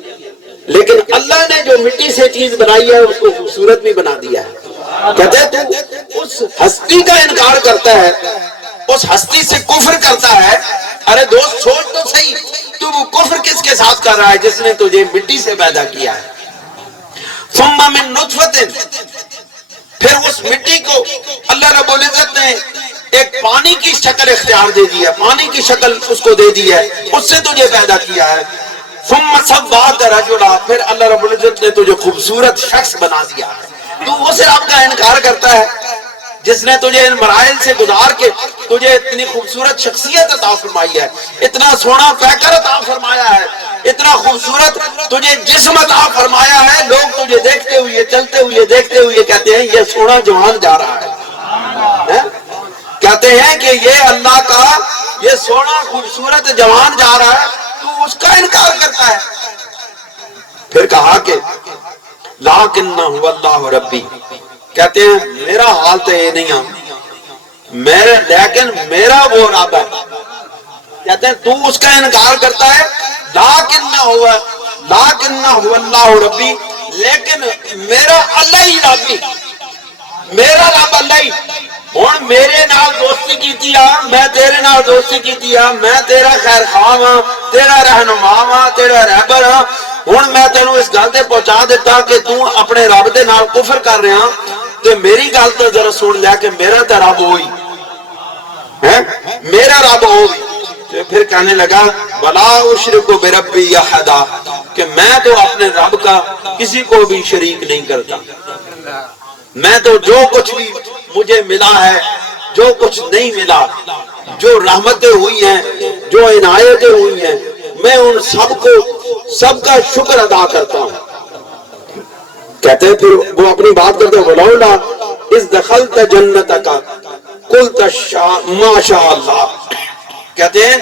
لیکن اللہ نے جو مٹی سے چیز بنائی ہے اس کو خوبصورت بھی بنا دیا ہے۔ کہتے ہیں تو اس ہستی کا انکار کرتا ہے، اس ہستی سے کفر کرتا ہے۔ ارے دوست سوچ تو صحیح، تو وہ کفر کس کے ساتھ کر رہا ہے جس نے تجھے مٹی سے پیدا کیا ہے؟ ثم من نطفۃ، پھر اس مٹی کو اللہ رب العزت نے ایک پانی کی شکل اختیار دے دی ہے، پانی کی شکل اس کو دے دی ہے، اس سے تجھے پیدا کیا ہے۔ ثم صبغاک رجلا، پھر اللہ رب العزت نے تجھے خوبصورت شخص بنا دیا ہے۔ تو اس رب کا انکار کرتا ہے جس نے تجھے ان مراحل سے گزار کے تجھے اتنی خوبصورت شخصیت عطا فرمائی ہے، اتنا سونا پیکر عطا فرمایا ہے، اتنا خوبصورت تجھے جسم عطا فرمایا ہے۔ لوگ تجھے دیکھتے ہوئے، چلتے ہوئے، دیکھتے ہوئے کہتے ہیں یہ سونا جوان جا رہا ہے، کہتے ہیں کہ یہ اللہ کا یہ سونا خوبصورت جوان جا رہا ہے، تو اس کا انکار کرتا ہے۔ پھر کہا کہ لَٰكِنَّ هُوَ اللَّهُ رَبِّي، کہتے ہیں میرا حال تو یہ نہیں ہے، لیکن میرا وہ رب ہے۔ کہتے ہیں تو اس کا انکار کرتا ہے، لَٰكِنَّ هُوَ اللَّهُ رَبِّي، لیکن میرا اللہ ہی ربی، میرا رب اللہ ہی۔ ہوں میرے نال دوستی کیتی آ، میں تیرے نال دوستی کیتی آ، میں تیرا خیر خواہ ہاں، تیرا رہنما ہاں، تیرا رہبر ہاں۔ ہوں میں تینوں اس گل تے پہنچا دیتا کہ تو اپنے رب دے نال کفر کر رہا، تو میری گل تو ذرا سن لیا کہ میرا تو رب ہوئی ہے، میرا رب ہوئی۔ تو پھر کہنے لگا وَلَا أُشْرِكُ بِرَبِّي أَحَدًا، کہ میں تو اپنے رب کا کسی کو بھی شریک نہیں کرتا۔ میں تو جو کچھ بھی مجھے ملا ہے، جو کچھ نہیں ملا، جو رحمتیں ہوئی ہیں، جو عنایتیں ہوئی ہیں، میں ان سب کا شکر ادا کرتا ہوں۔ کہتے ہیں پھر وہ اپنی بات کرتے ہیں وَلَوْلَا إِذْ دَخَلْتَ جَنَّتَكَ قُلْتَ مَا شَاءَ اللَّهُ، کہتے ہیں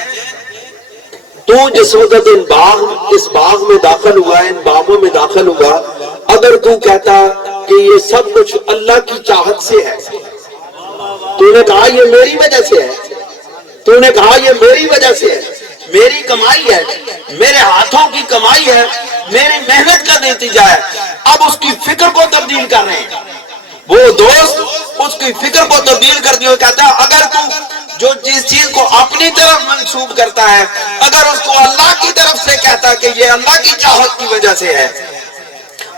تو جس وقت اس باغ میں داخل ہوا، ان باغوں میں داخل ہوا، اگر تو کہتا کہ یہ سب کچھ اللہ کی چاہت سے ہے، تو نے کہا یہ میری وجہ سے ہے، تو نے کہا یہ میری وجہ سے ہے، میری کمائی ہے، میرے ہاتھوں کی کمائی ہے، میری محنت کا نتیجہ ہے۔ اب اس کی فکر کو تبدیل کر رہے ہیں وہ دوست، اس کی فکر کو تبدیل کر دیا، کہتا ہے اگر تو جو جس چیز کو اپنی طرف منسوب کرتا ہے، اگر اس کو اللہ کی طرف سے کہتا کہ یہ اللہ کی چاہت کی وجہ سے ہے،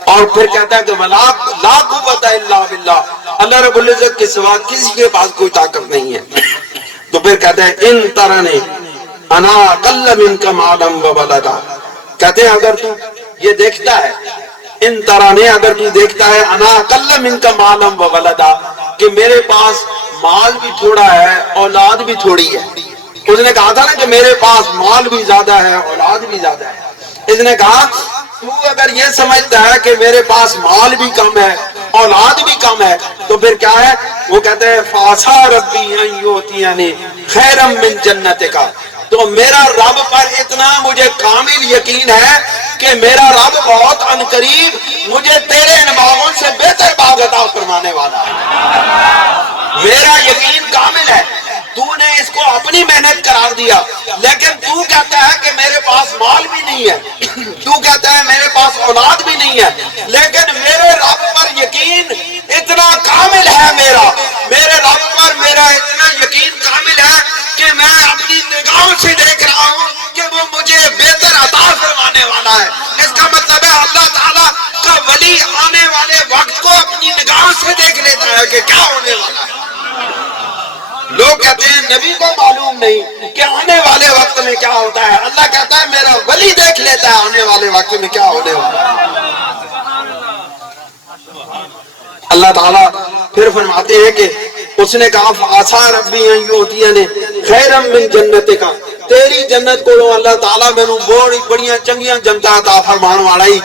اور پھر کہتا ہے کہ لا قوت الا باللہ، اللہ رب العزت کے سوا کسی کے پاس کوئی طاقت نہیں ہے، تو پھر کہتا ہے ان ترانی انا اقل منک مالا وولدا، کہتے ہیں اگر تو یہ دیکھتا ہے، ان ترانے اگر تو دیکھتا ہے انا اقل منک مالا وولدا، کہ میرے پاس مال بھی تھوڑا ہے، اولاد بھی تھوڑی ہے۔ اس نے کہا تھا نا کہ میرے پاس مال بھی زیادہ ہے، اولاد بھی زیادہ ہے۔ اس نے کہا تو اگر یہ سمجھتا ہے کہ میرے پاس مال بھی کم ہے، اولاد بھی کم ہے، تو پھر کیا ہے؟ وہ کہتے ہیں فَعَسَىٰ رَبِّي أَن يُؤْتِيَنِي خَيْرًا مِّن جَنَّتِكَ، تو میرا رب پر اتنا مجھے کامل یقین ہے کہ میرا رب بہت عنقریب مجھے تیرے ان باغوں سے بہتر باغ عطا فرمانے والا ہے۔ میرا یقین کامل ہے، تو نے اس کو اپنی محنت قرار دیا، لیکن تو کہتا ہے کہ میرے پاس مال بھی نہیں ہے، تو کہتا ہے میرے پاس اولاد بھی نہیں ہے، لیکن میرے رب پر یقین اتنا کامل ہے، میرے رب پر میرا اتنا یقین کامل ہے کہ میں اپنی نگاہوں سے دیکھ رہا ہوں کہ وہ مجھے بہتر عطا فرمانے والا ہے۔ اس کا مطلب ہے اللہ تعالیٰ کا ولی آنے والے وقت کو اپنی نگاہوں سے دیکھ لیتا ہے کہ کیا ہونے والا ہے۔ لوگ کہتے ہیں نبی کو معلوم نہیں کہ آنے والے وقت میں کیا ہوتا ہے، اللہ کہتا ہے میرا ولی دیکھ لیتا ہے آنے والے وقت میں کیا ہونے والا ہے۔ اللہ تعالیٰ پھر فرماتے ہیں کہ اس نے کہا فَعَسَىٰ رَبِّي أَن يُؤْتِيَنِي خَيْرًا مِّن جَنَّتِكَ، تیری جنت کو اللہ تعالیٰ مینوں بڑیاں چنگیاں جنتاں عطا فرمان والا ہی،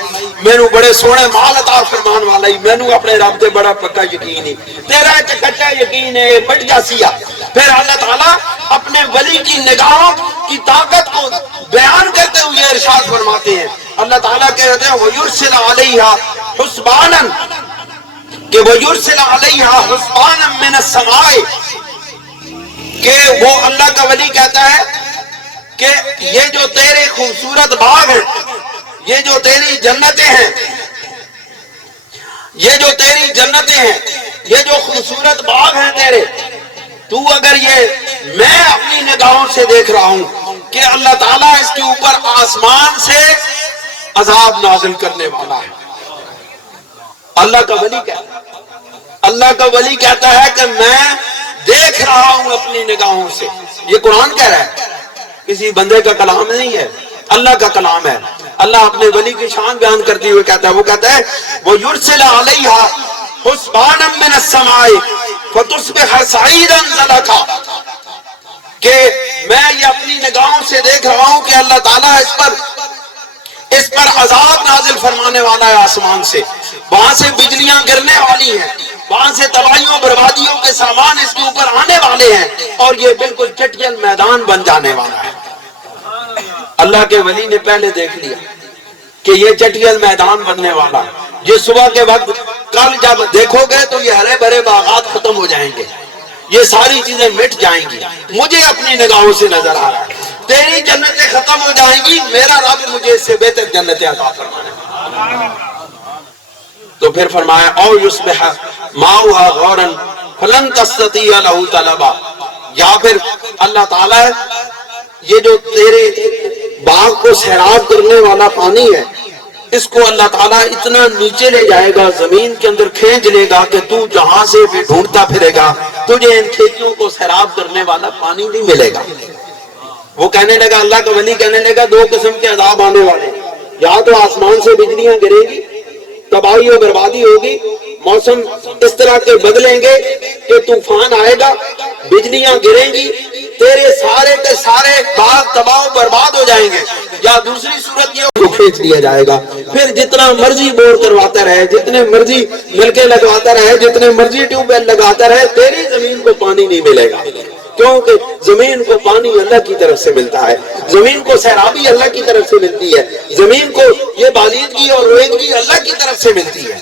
مینوں بڑے سونے مال عطا فرمان والا ہی، مینوں اپنے رب تے بڑا پکا یقین ہی، تیرا تے کچا یقین ہے مٹ جا سیا۔ پھر اللہ تعالیٰ اپنے ولی کی نگاہوں کی طاقت کو بیان کرتے ہوئے ارشاد فرماتے ہیں، اللہ تعالیٰ کہتے ہیں وَيُرْسِلَ عَلَيْهَا حُسْبَانًا، کہ وَيُرْسِلَ عَلَيْهَا حُسْبَانًا مِّنَ السَّمَاءِ، کہ وہ اللہ کا ولی کہتا ہے کہ یہ جو تیرے خوبصورت باغ ہیں، یہ جو تیری جنتیں ہیں، یہ جو تیری جنتیں ہیں، یہ جو خوبصورت باغ ہیں تیرے، تو اگر یہ میں اپنی نگاہوں سے دیکھ رہا ہوں کہ اللہ تعالیٰ اس کے اوپر آسمان سے عذاب نازل کرنے والا ہے۔ اللہ کا ولی کہتا ہے، اللہ کا ولی کہتا ہے کہ میں دیکھ رہا ہوں اپنی نگاہوں سے۔ یہ قرآن کہہ رہا ہے، کسی بندے کا کلام نہیں ہے، اللہ کا کلام ہے۔ اللہ اپنے ولی کی شان بیان کرتے ہوئے کہتا ہے، وہ کہتا ہے وَيُرْسِلَ عَلَيْهَا حُسْبَانًا مِّنَ السَّمَاءِ فَتُصْبِحَ صَعِيدًا زَلَقًا، کہ میں یہ اپنی نگاہوں سے دیکھ رہا ہوں کہ اللہ تعالیٰ اس پر عذاب نازل فرمانے والا ہے آسمان سے، وہاں سے بجلیاں گرنے والی ہیں، وہاں سے تباہیوں بربادیوں کے سامان اس کے اوپر آنے والے ہیں، اور یہ بالکل چٹیل میدان بن جانے والا ہے۔ اللہ کے ولی نے پہلے دیکھ لیا کہ یہ چٹیل میدان بننے والا ہے، یہ صبح کے وقت کل جب دیکھو گے تو یہ ہرے بھرے باغات ختم ہو جائیں گے، یہ ساری چیزیں مٹ جائیں گی، مجھے اپنی نگاہوں سے نظر آ رہا ہے، تیری جنتیں ختم ہو جائیں گی، میرا رب مجھے اس سے بہتر جنتیں عطا فرمانے والا۔ تو پھر فرمایا او یصبح ماؤہا غورا فلن تستطیع لہ طلبا، یا پھر اللہ تعالیٰ یہ جو تیرے باغ کو سیراب کرنے والا پانی ہے، اس کو اللہ تعالیٰ اتنا نیچے لے جائے گا، زمین کے اندر کھینچ لے گا کہ تو جہاں سے بھی ڈھونڈتا پھرے گا تجھے ان کھیتیوں کو سیراب کرنے والا پانی نہیں ملے گا۔ وہ کہنے لگا، اللہ کا ولی کہنے لگا دو قسم کے عذاب آنے والے، یا تو آسمان سے بجلیاں گرے گی، تباہی و بربادی ہوگی، موسم اس طرح کے بدلیں گے کہ طوفان آئے گا، بجلیاں گریں گی، تیرے سارے کے سارے باغ تباہ و برباد ہو جائیں گے، یا دوسری صورت یہ کو کھینچ لیا جائے گا، پھر جتنا مرضی بور کرواتا رہے، جتنے مرضی نلکے لگواتا رہے، جتنے مرضی ٹیوب ویل لگاتا رہے، تیری زمین کو پانی نہیں ملے گا، کیونکہ زمین کو پانی اللہ کی طرف سے ملتا ہے، زمین کو سیرابی اللہ کی طرف سے ملتی ہے، زمین کو یہ بالیدگی اور رویدگی اللہ کی طرف سے ملتی ہے۔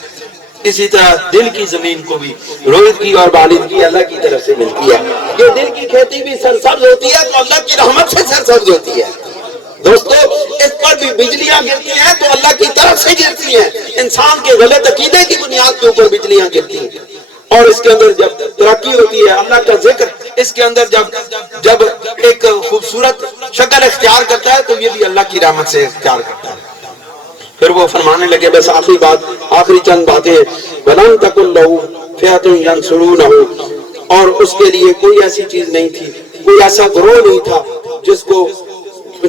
اسی طرح دل کی زمین کو بھی رویدگی اور بالیدگی اللہ کی طرف سے ملتی ہے۔ یہ دل کی کھیتی بھی سرسبز ہوتی ہے تو اللہ کی رحمت سے سرسبز ہوتی ہے۔ دوستو اس پر بھی بجلیاں گرتی ہیں تو اللہ کی طرف سے گرتی ہیں، انسان کے غلط عقیدے کی بنیاد کے اوپر بجلیاں گرتی ہیں، اور اس کے اندر جب ترقی ہوتی ہے، اللہ کا ذکر اس کے اندر جب ایک خوبصورت شکل اختیار کرتا ہے تو یہ بھی اللہ کی رحمت سے اختیار کرتا ہے۔ پھر وہ فرمانے لگے، بس آخری بات، آخری چند باتیں، وَلَمْ تَكُنْ لَهُ فِئَةٌ يَنْصُرُونَهُ، اور اس کے لیے کوئی ایسی چیز نہیں تھی، کوئی ایسا گروہ نہیں تھا جس کو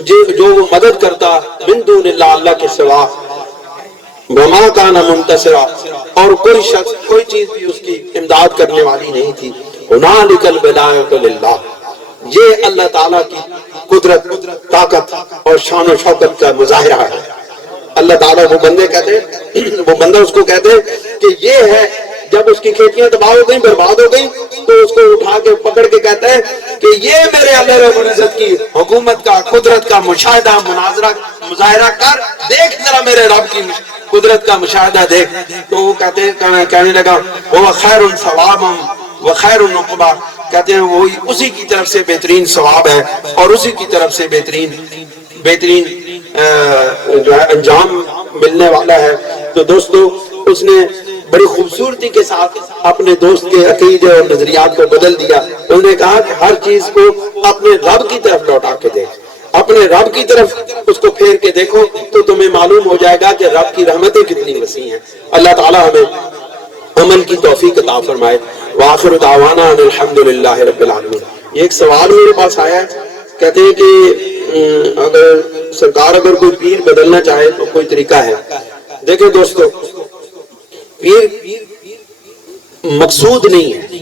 جو وہ مدد کرتا من دون اللہ، اللہ کے سوا، وَمَا كَانَ مُنْتَصِرًا، اور کوئی شخص کوئی چیز بھی اس کی امداد کرنے والی نہیں تھی۔ هُنَالِكَ الْوِلَایَةُ لِلَّهِ، یہ اللہ تعالیٰ کی قدرت، طاقت اور شان و شوکت کا مظاہرہ ہے۔ اللہ تعالیٰ وہ بندہ اس کو کہتے ہیں کہ یہ ہے، جب اس کی کھیتیاں تباہ ہو گئیں، برباد ہو گئیں، تو اس کو اٹھا کے پکڑ کے کہتا ہے کہ یہ میرے اللہ رب العزت کی حکومت کا، قدرت کا مشاہدہ، مظاہرہ کر، دیکھ ذرا میرے رب کی قدرت کا مشاہدہ دیکھ۔ تو وہ کہنے لگا وہ خیر ثوابا و خیر عقبا، کہتے ہیں وہی اسی کی طرف سے بہترین ثواب ہے اور اسی کی طرف سے بہترین جو ہے انجام ملنے والا ہے۔ تو دوستو اس نے بڑی خوبصورتی کے ساتھ اپنے دوست کے عقیدے اور نظریات کو بدل دیا۔ انہوں نے کہا کہ ہر چیز کو اپنے رب کی طرف لوٹا کے دیکھ، اپنے رب کی طرف اس کو پھیر کے دیکھو تو تمہیں معلوم ہو جائے گا کہ رب کی رحمتیں کتنی وسیع ہیں۔ اللہ تعالیٰ ہمیں عمل کی توفیق عطا فرمائے۔ وآخر دعوانا ان الحمدللہ رب العالمین۔ یہ ایک سوال میرے پاس آیا ہے، کہتے ہیں کہ اگر کوئی پیر بدلنا چاہے تو کوئی طریقہ ہے؟ دیکھیں دوستو، پیر مقصود نہیں ہے،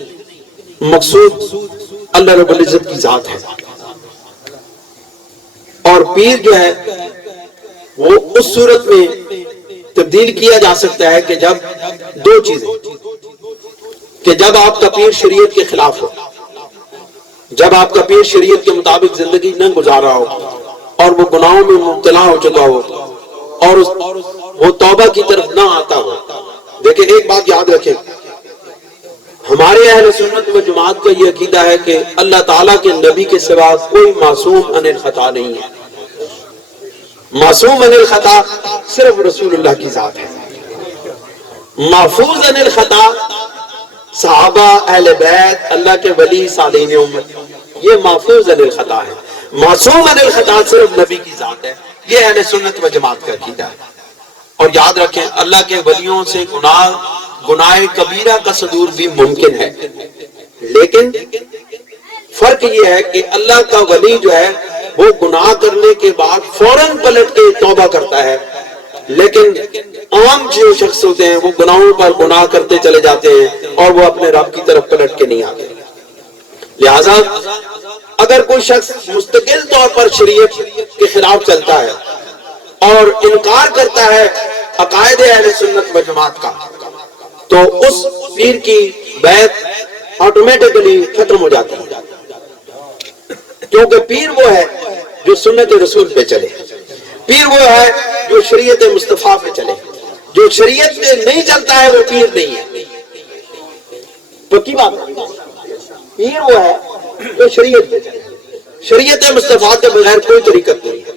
مقصود اللہ رب العزت کی ذات ہے۔ اور پیر جو ہے وہ اس صورت میں تبدیل کیا جا سکتا ہے کہ جب دو چیزیں، کہ جب آپ کا پیر شریعت کے خلاف ہو، جب آپ کا پیر شریعت کے مطابق زندگی نہ گزارا ہو اور وہ گناہوں میں مبتلا ہو چکا ہو اور وہ توبہ کی طرف نہ آتا ہو۔ دیکھیں ایک بات یاد رکھیں، ہمارے اہل سنت و جماعت کا یہ عقیدہ ہے کہ اللہ تعالیٰ کے نبی کے سوا کوئی معصوم عن الخطا نہیں ہے۔ معصوم عن الخطا صرف رسول اللہ کی ذات ہے۔ محفوظ عن الخطا صحابہ، اہل بیت، اللہ کے ولی، صالحین امت، یہ محفوظ عن الخطا ہے۔ معصوم عن الخطا صرف نبی کی ذات ہے۔ یہ اہل سنت و جماعت کا عقیدہ ہے۔ اور یاد رکھیں اللہ کے ولیوں سے گناہ کبیرہ کا صدور بھی ممکن ہے، لیکن فرق یہ ہے کہ اللہ کا ولی جو ہے وہ گناہ کرنے کے بعد فوراً پلٹ کے توبہ کرتا ہے، لیکن عام جو شخص ہوتے ہیں وہ گناہوں پر گناہ کرتے چلے جاتے ہیں اور وہ اپنے رب کی طرف پلٹ کے نہیں آتے۔ لہذا اگر کوئی شخص مستقل طور پر شریعت کے خلاف چلتا ہے اور انکار کرتا ہے عقائد اہل سنت و جماعت کا، تو اس پیر کی بیعت آٹومیٹکلی ختم ہو جاتی ہے، کیونکہ پیر وہ ہے جو سنت رسول پہ چلے، پیر وہ ہے جو شریعت مصطفیٰ پہ چلے۔ جو شریعت پہ نہیں چلتا ہے وہ پیر نہیں ہے۔ پکی بات، پیر وہ ہے جو شریعت پہ چلے۔ شریعت مصطفیٰ کے بغیر کوئی طریقت نہیں ہے۔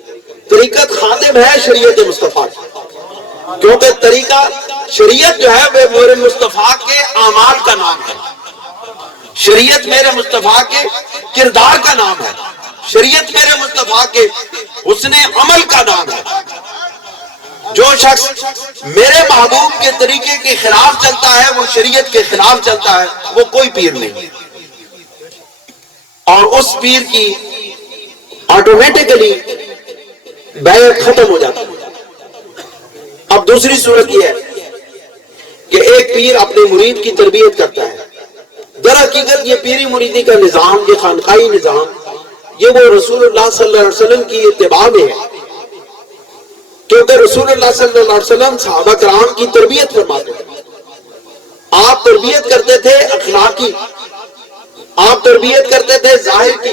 طریقت خادم ہے شریعت مصطفیٰ کی، کیونکہ طریقہ شریعت جو ہے وہ میرے مصطفیٰ کے اعمال کا نام ہے، شریعت میرے مصطفیٰ کے کردار کا نام ہے، شریعت میرے مصطفیٰ کے حسن عمل کا نام ہے۔ جو شخص میرے محبوب کے طریقے کے خلاف چلتا ہے وہ شریعت کے خلاف چلتا ہے، وہ کوئی پیر نہیں، اور اس پیر کی آٹومیٹکلی بیعت ختم ہو جاتی ہے۔ اب دوسری صورت یہ ہے کہ ایک پیر اپنے مرید کی تربیت کرتا ہے۔ در حقیقت یہ پیری مریدی کا نظام، یہ خانقاہی نظام، یہ وہ رسول اللہ صلی اللہ علیہ وسلم کی اتباع میں ہے، کیونکہ رسول اللہ صلی اللہ علیہ وسلم صحابہ کرام کی تربیت فرماتے تھے۔ آپ تربیت کرتے تھے اخلاقی، آپ تربیت کرتے تھے ظاہر کی،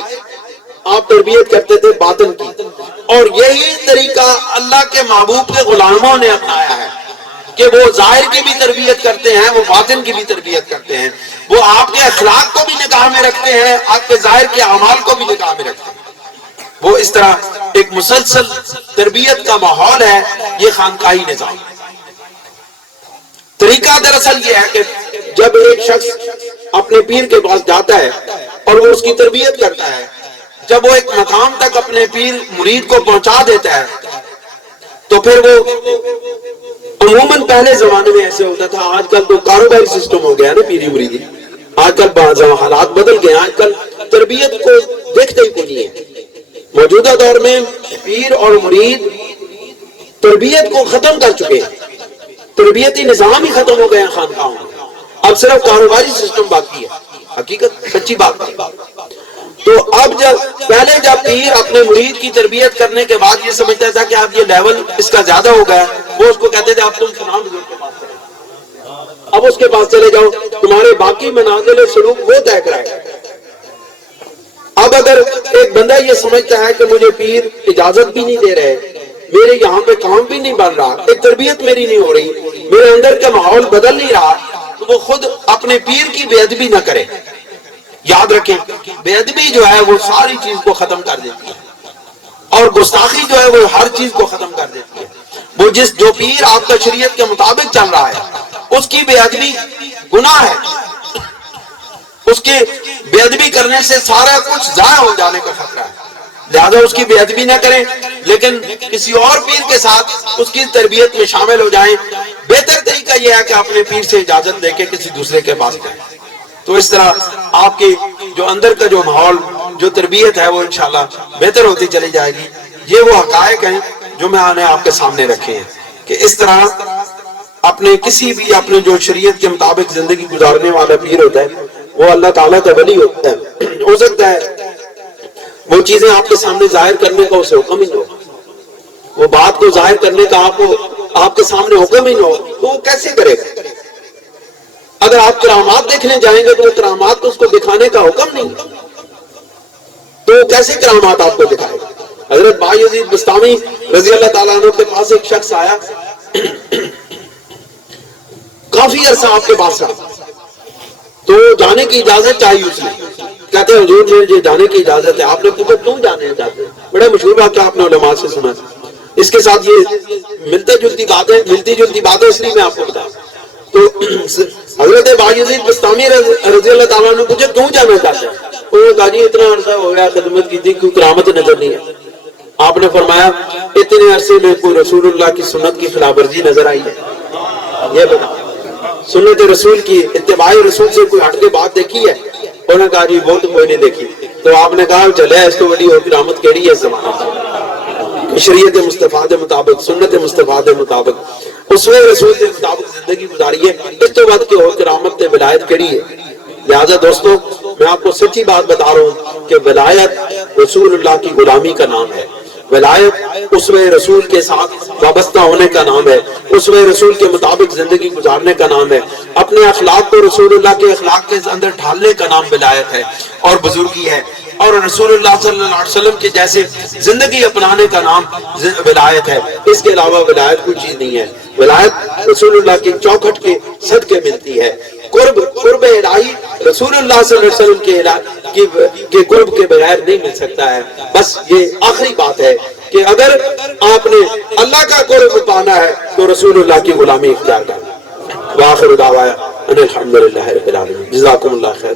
آپ تربیت کرتے تھے باطن کی، اور یہی طریقہ اللہ کے محبوب کے غلاموں نے اپنایا ہے کہ وہ ظاہر کی بھی تربیت کرتے ہیں، وہ باطن کی بھی تربیت کرتے ہیں، وہ آپ کے اخلاق کو بھی نگاہ میں رکھتے ہیں، آپ کے ظاہر کے اعمال کو بھی نگاہ میں رکھتے ہیں۔ وہ اس طرح ایک مسلسل تربیت کا ماحول ہے، یہ خانقاہی نظام۔ طریقہ دراصل یہ ہے کہ جب ایک شخص اپنے پیر کے پاس جاتا ہے اور وہ اس کی تربیت کرتا ہے، جب وہ ایک مقام تک اپنے پیر مرید کو پہنچا دیتا ہے تو پھر وہ عموماً پہلے زمانے میں ایسے ہوتا تھا، آج کل تو کاروباری سسٹم ہو گیا نا پیری مریدی، آج کل بعض حالات بدل گئے، آج کل تربیت کو دیکھتے ہی کوئی نہیں ہے۔ موجودہ دور میں پیر اور مرید تربیت کو ختم کر چکے ہیں، تربیتی نظام ہی ختم ہو گئے ہیں خانقاہوں میں، اب صرف کاروباری سسٹم باقی ہے۔ حقیقت سچی بات ہے۔ تو اب پہلے جب پیر اپنے مرید کی تربیت کرنے کے بعد یہ سمجھتا تھا کہ اب یہ لیول اس کا زیادہ ہو گیا، وہ اس کو کہتے تھے اب تم فلاں بزرگ کے پاس چلے جاؤ، اب اس کے پاس چلے جاؤ، تمہارے باقی منازل سلوک وہ طے کرائے گا۔ اب اگر ایک بندہ یہ سمجھتا ہے کہ مجھے پیر اجازت بھی نہیں دے رہے، میرے یہاں پہ کام بھی نہیں بن رہا، ایک تربیت میری نہیں ہو رہی، میرے اندر کا ماحول بدل نہیں رہا، تو وہ خود اپنے پیر کی بے ادبی نہ کرے۔ یاد رکھیں بے ادبی جو ہے وہ ساری چیز کو ختم کر دیتی ہے، اور گستاخی جو ہے وہ ہر چیز کو ختم کر دیتی ہے۔ وہ جو پیر آپ کا شریعت کے مطابق چل رہا ہے اس کی بے ادبی گناہ ہے، اس کی بے ادبی کرنے سے سارا کچھ ضائع ہو جانے کا خطرہ ہے، لہذا اس کی بے ادبی نہ کریں، لیکن کسی اور پیر کے ساتھ اس کی تربیت میں شامل ہو جائیں۔ بہتر طریقہ یہ ہے کہ اپنے پیر سے اجازت لے کے کسی دوسرے کے پاس جائیں، تو اس طرح آپ کے جو اندر کا جو ماحول، جو تربیت ہے وہ انشاءاللہ بہتر ہوتی چلی جائے گی۔ یہ وہ حقائق ہیں جو میں نے آپ کے سامنے رکھے ہیں کہ اس طرح اپنے کسی بھی اپنے جو شریعت کے مطابق زندگی گزارنے والا پیر ہوتا ہے وہ اللہ تعالیٰ کا ولی ہوتا ہے۔ ہو سکتا ہے وہ چیزیں آپ کے سامنے ظاہر کرنے کا اسے حکم ہی نہ ہو، وہ بات کو ظاہر کرنے کا آپ کے سامنے حکم ہی نہ ہو، تو وہ کیسے کرے گا؟ اگر آپ کرامات دیکھنے جائیں گے تو وہ کرامات کو اس کو دکھانے کا حکم نہیں، تو وہ کیسے کرامات آپ کو دکھائے گا؟ حضرت بایزید بستامی رضی اللہ تعالیٰ عنہ کے پاس ایک شخص آیا، کافی عرصہ آپ کے پاس رہا، تو جانے کی اجازت چاہیے اس نے، کہتے ہیں حضور مجھے جانے کی اجازت ہے۔ آپ نے پوچھا کیوں جانے اجازت ہے؟ بڑا مشہور واقعہ آپ نے علماء سے سنا، اس کے ساتھ یہ ملتی جلتی بات ہے، اس لیے میں آپ کو بتا۔ تو حضرت بایزید بستامی رضی اللہ تعالیٰ عنہ پوچھا کیوں جانا چاہتے ہیں؟ انہوں نے کہا جی اتنا عرصہ ہو گیا خدمت کی تھی، کوئی کرامت نظر نہیں ہے۔ آپ نے فرمایا اتنے عرصے میں کوئی رسول اللہ کی سنت کی خلاف ورزی نظر آئی ہے؟ یہ بتا، سنت رسول کی، اتباع رسول سے کوئی ہٹ کے بات دیکھی ہے؟ انہوں نے کہا جی وہ تو کوئی نہیں دیکھی۔ تو آپ نے کہا چلے اس کو بڑی اور کرامت کیڑی ہے اس زمانے سے، شریعت مصطفیٰ دے مطابق، سنت مصطفیٰ دے مطابق، اسوہ رسول کے مطابق زندگی گزاری ہے، اس تو بعد کی اور کرامت تے ولایت کیڑی ہے؟ لہذا دوستو میں آپ کو سچی بات بتا رہا ہوں کہ ولایت رسول اللہ کی غلامی کا نام ہے، ولایت اسوہ رسول کے ساتھ وابستہ ہونے کا نام ہے، اسوہ رسول کے مطابق زندگی گزارنے کا نام ہے، اپنے اخلاق کو رسول اللہ کے اخلاق کے اندر ڈھالنے کا نام ولایت ہے اور بزرگی ہے، اور رسول اللہ صلی اللہ علیہ وسلم کے جیسے زندگی اپنانے کا نام ولایت ہے۔ اس کے علاوہ ولایت کوئی چیز نہیں ہے۔ ولایت رسول اللہ کی چوکھٹ کے صدقے ملتی ہے۔ قرب الہی رسول اللہ صلی اللہ علیہ وسلم کے قرب کے بغیر نہیں مل سکتا ہے۔ بس یہ آخری بات ہے کہ اگر آپ نے اللہ کا قرب پانا ہے تو رسول اللہ کی غلامی اختیار کرنا۔ وآخر دعوانا ان الحمدللہ رب العالمین۔ جزاکم اللہ خیر۔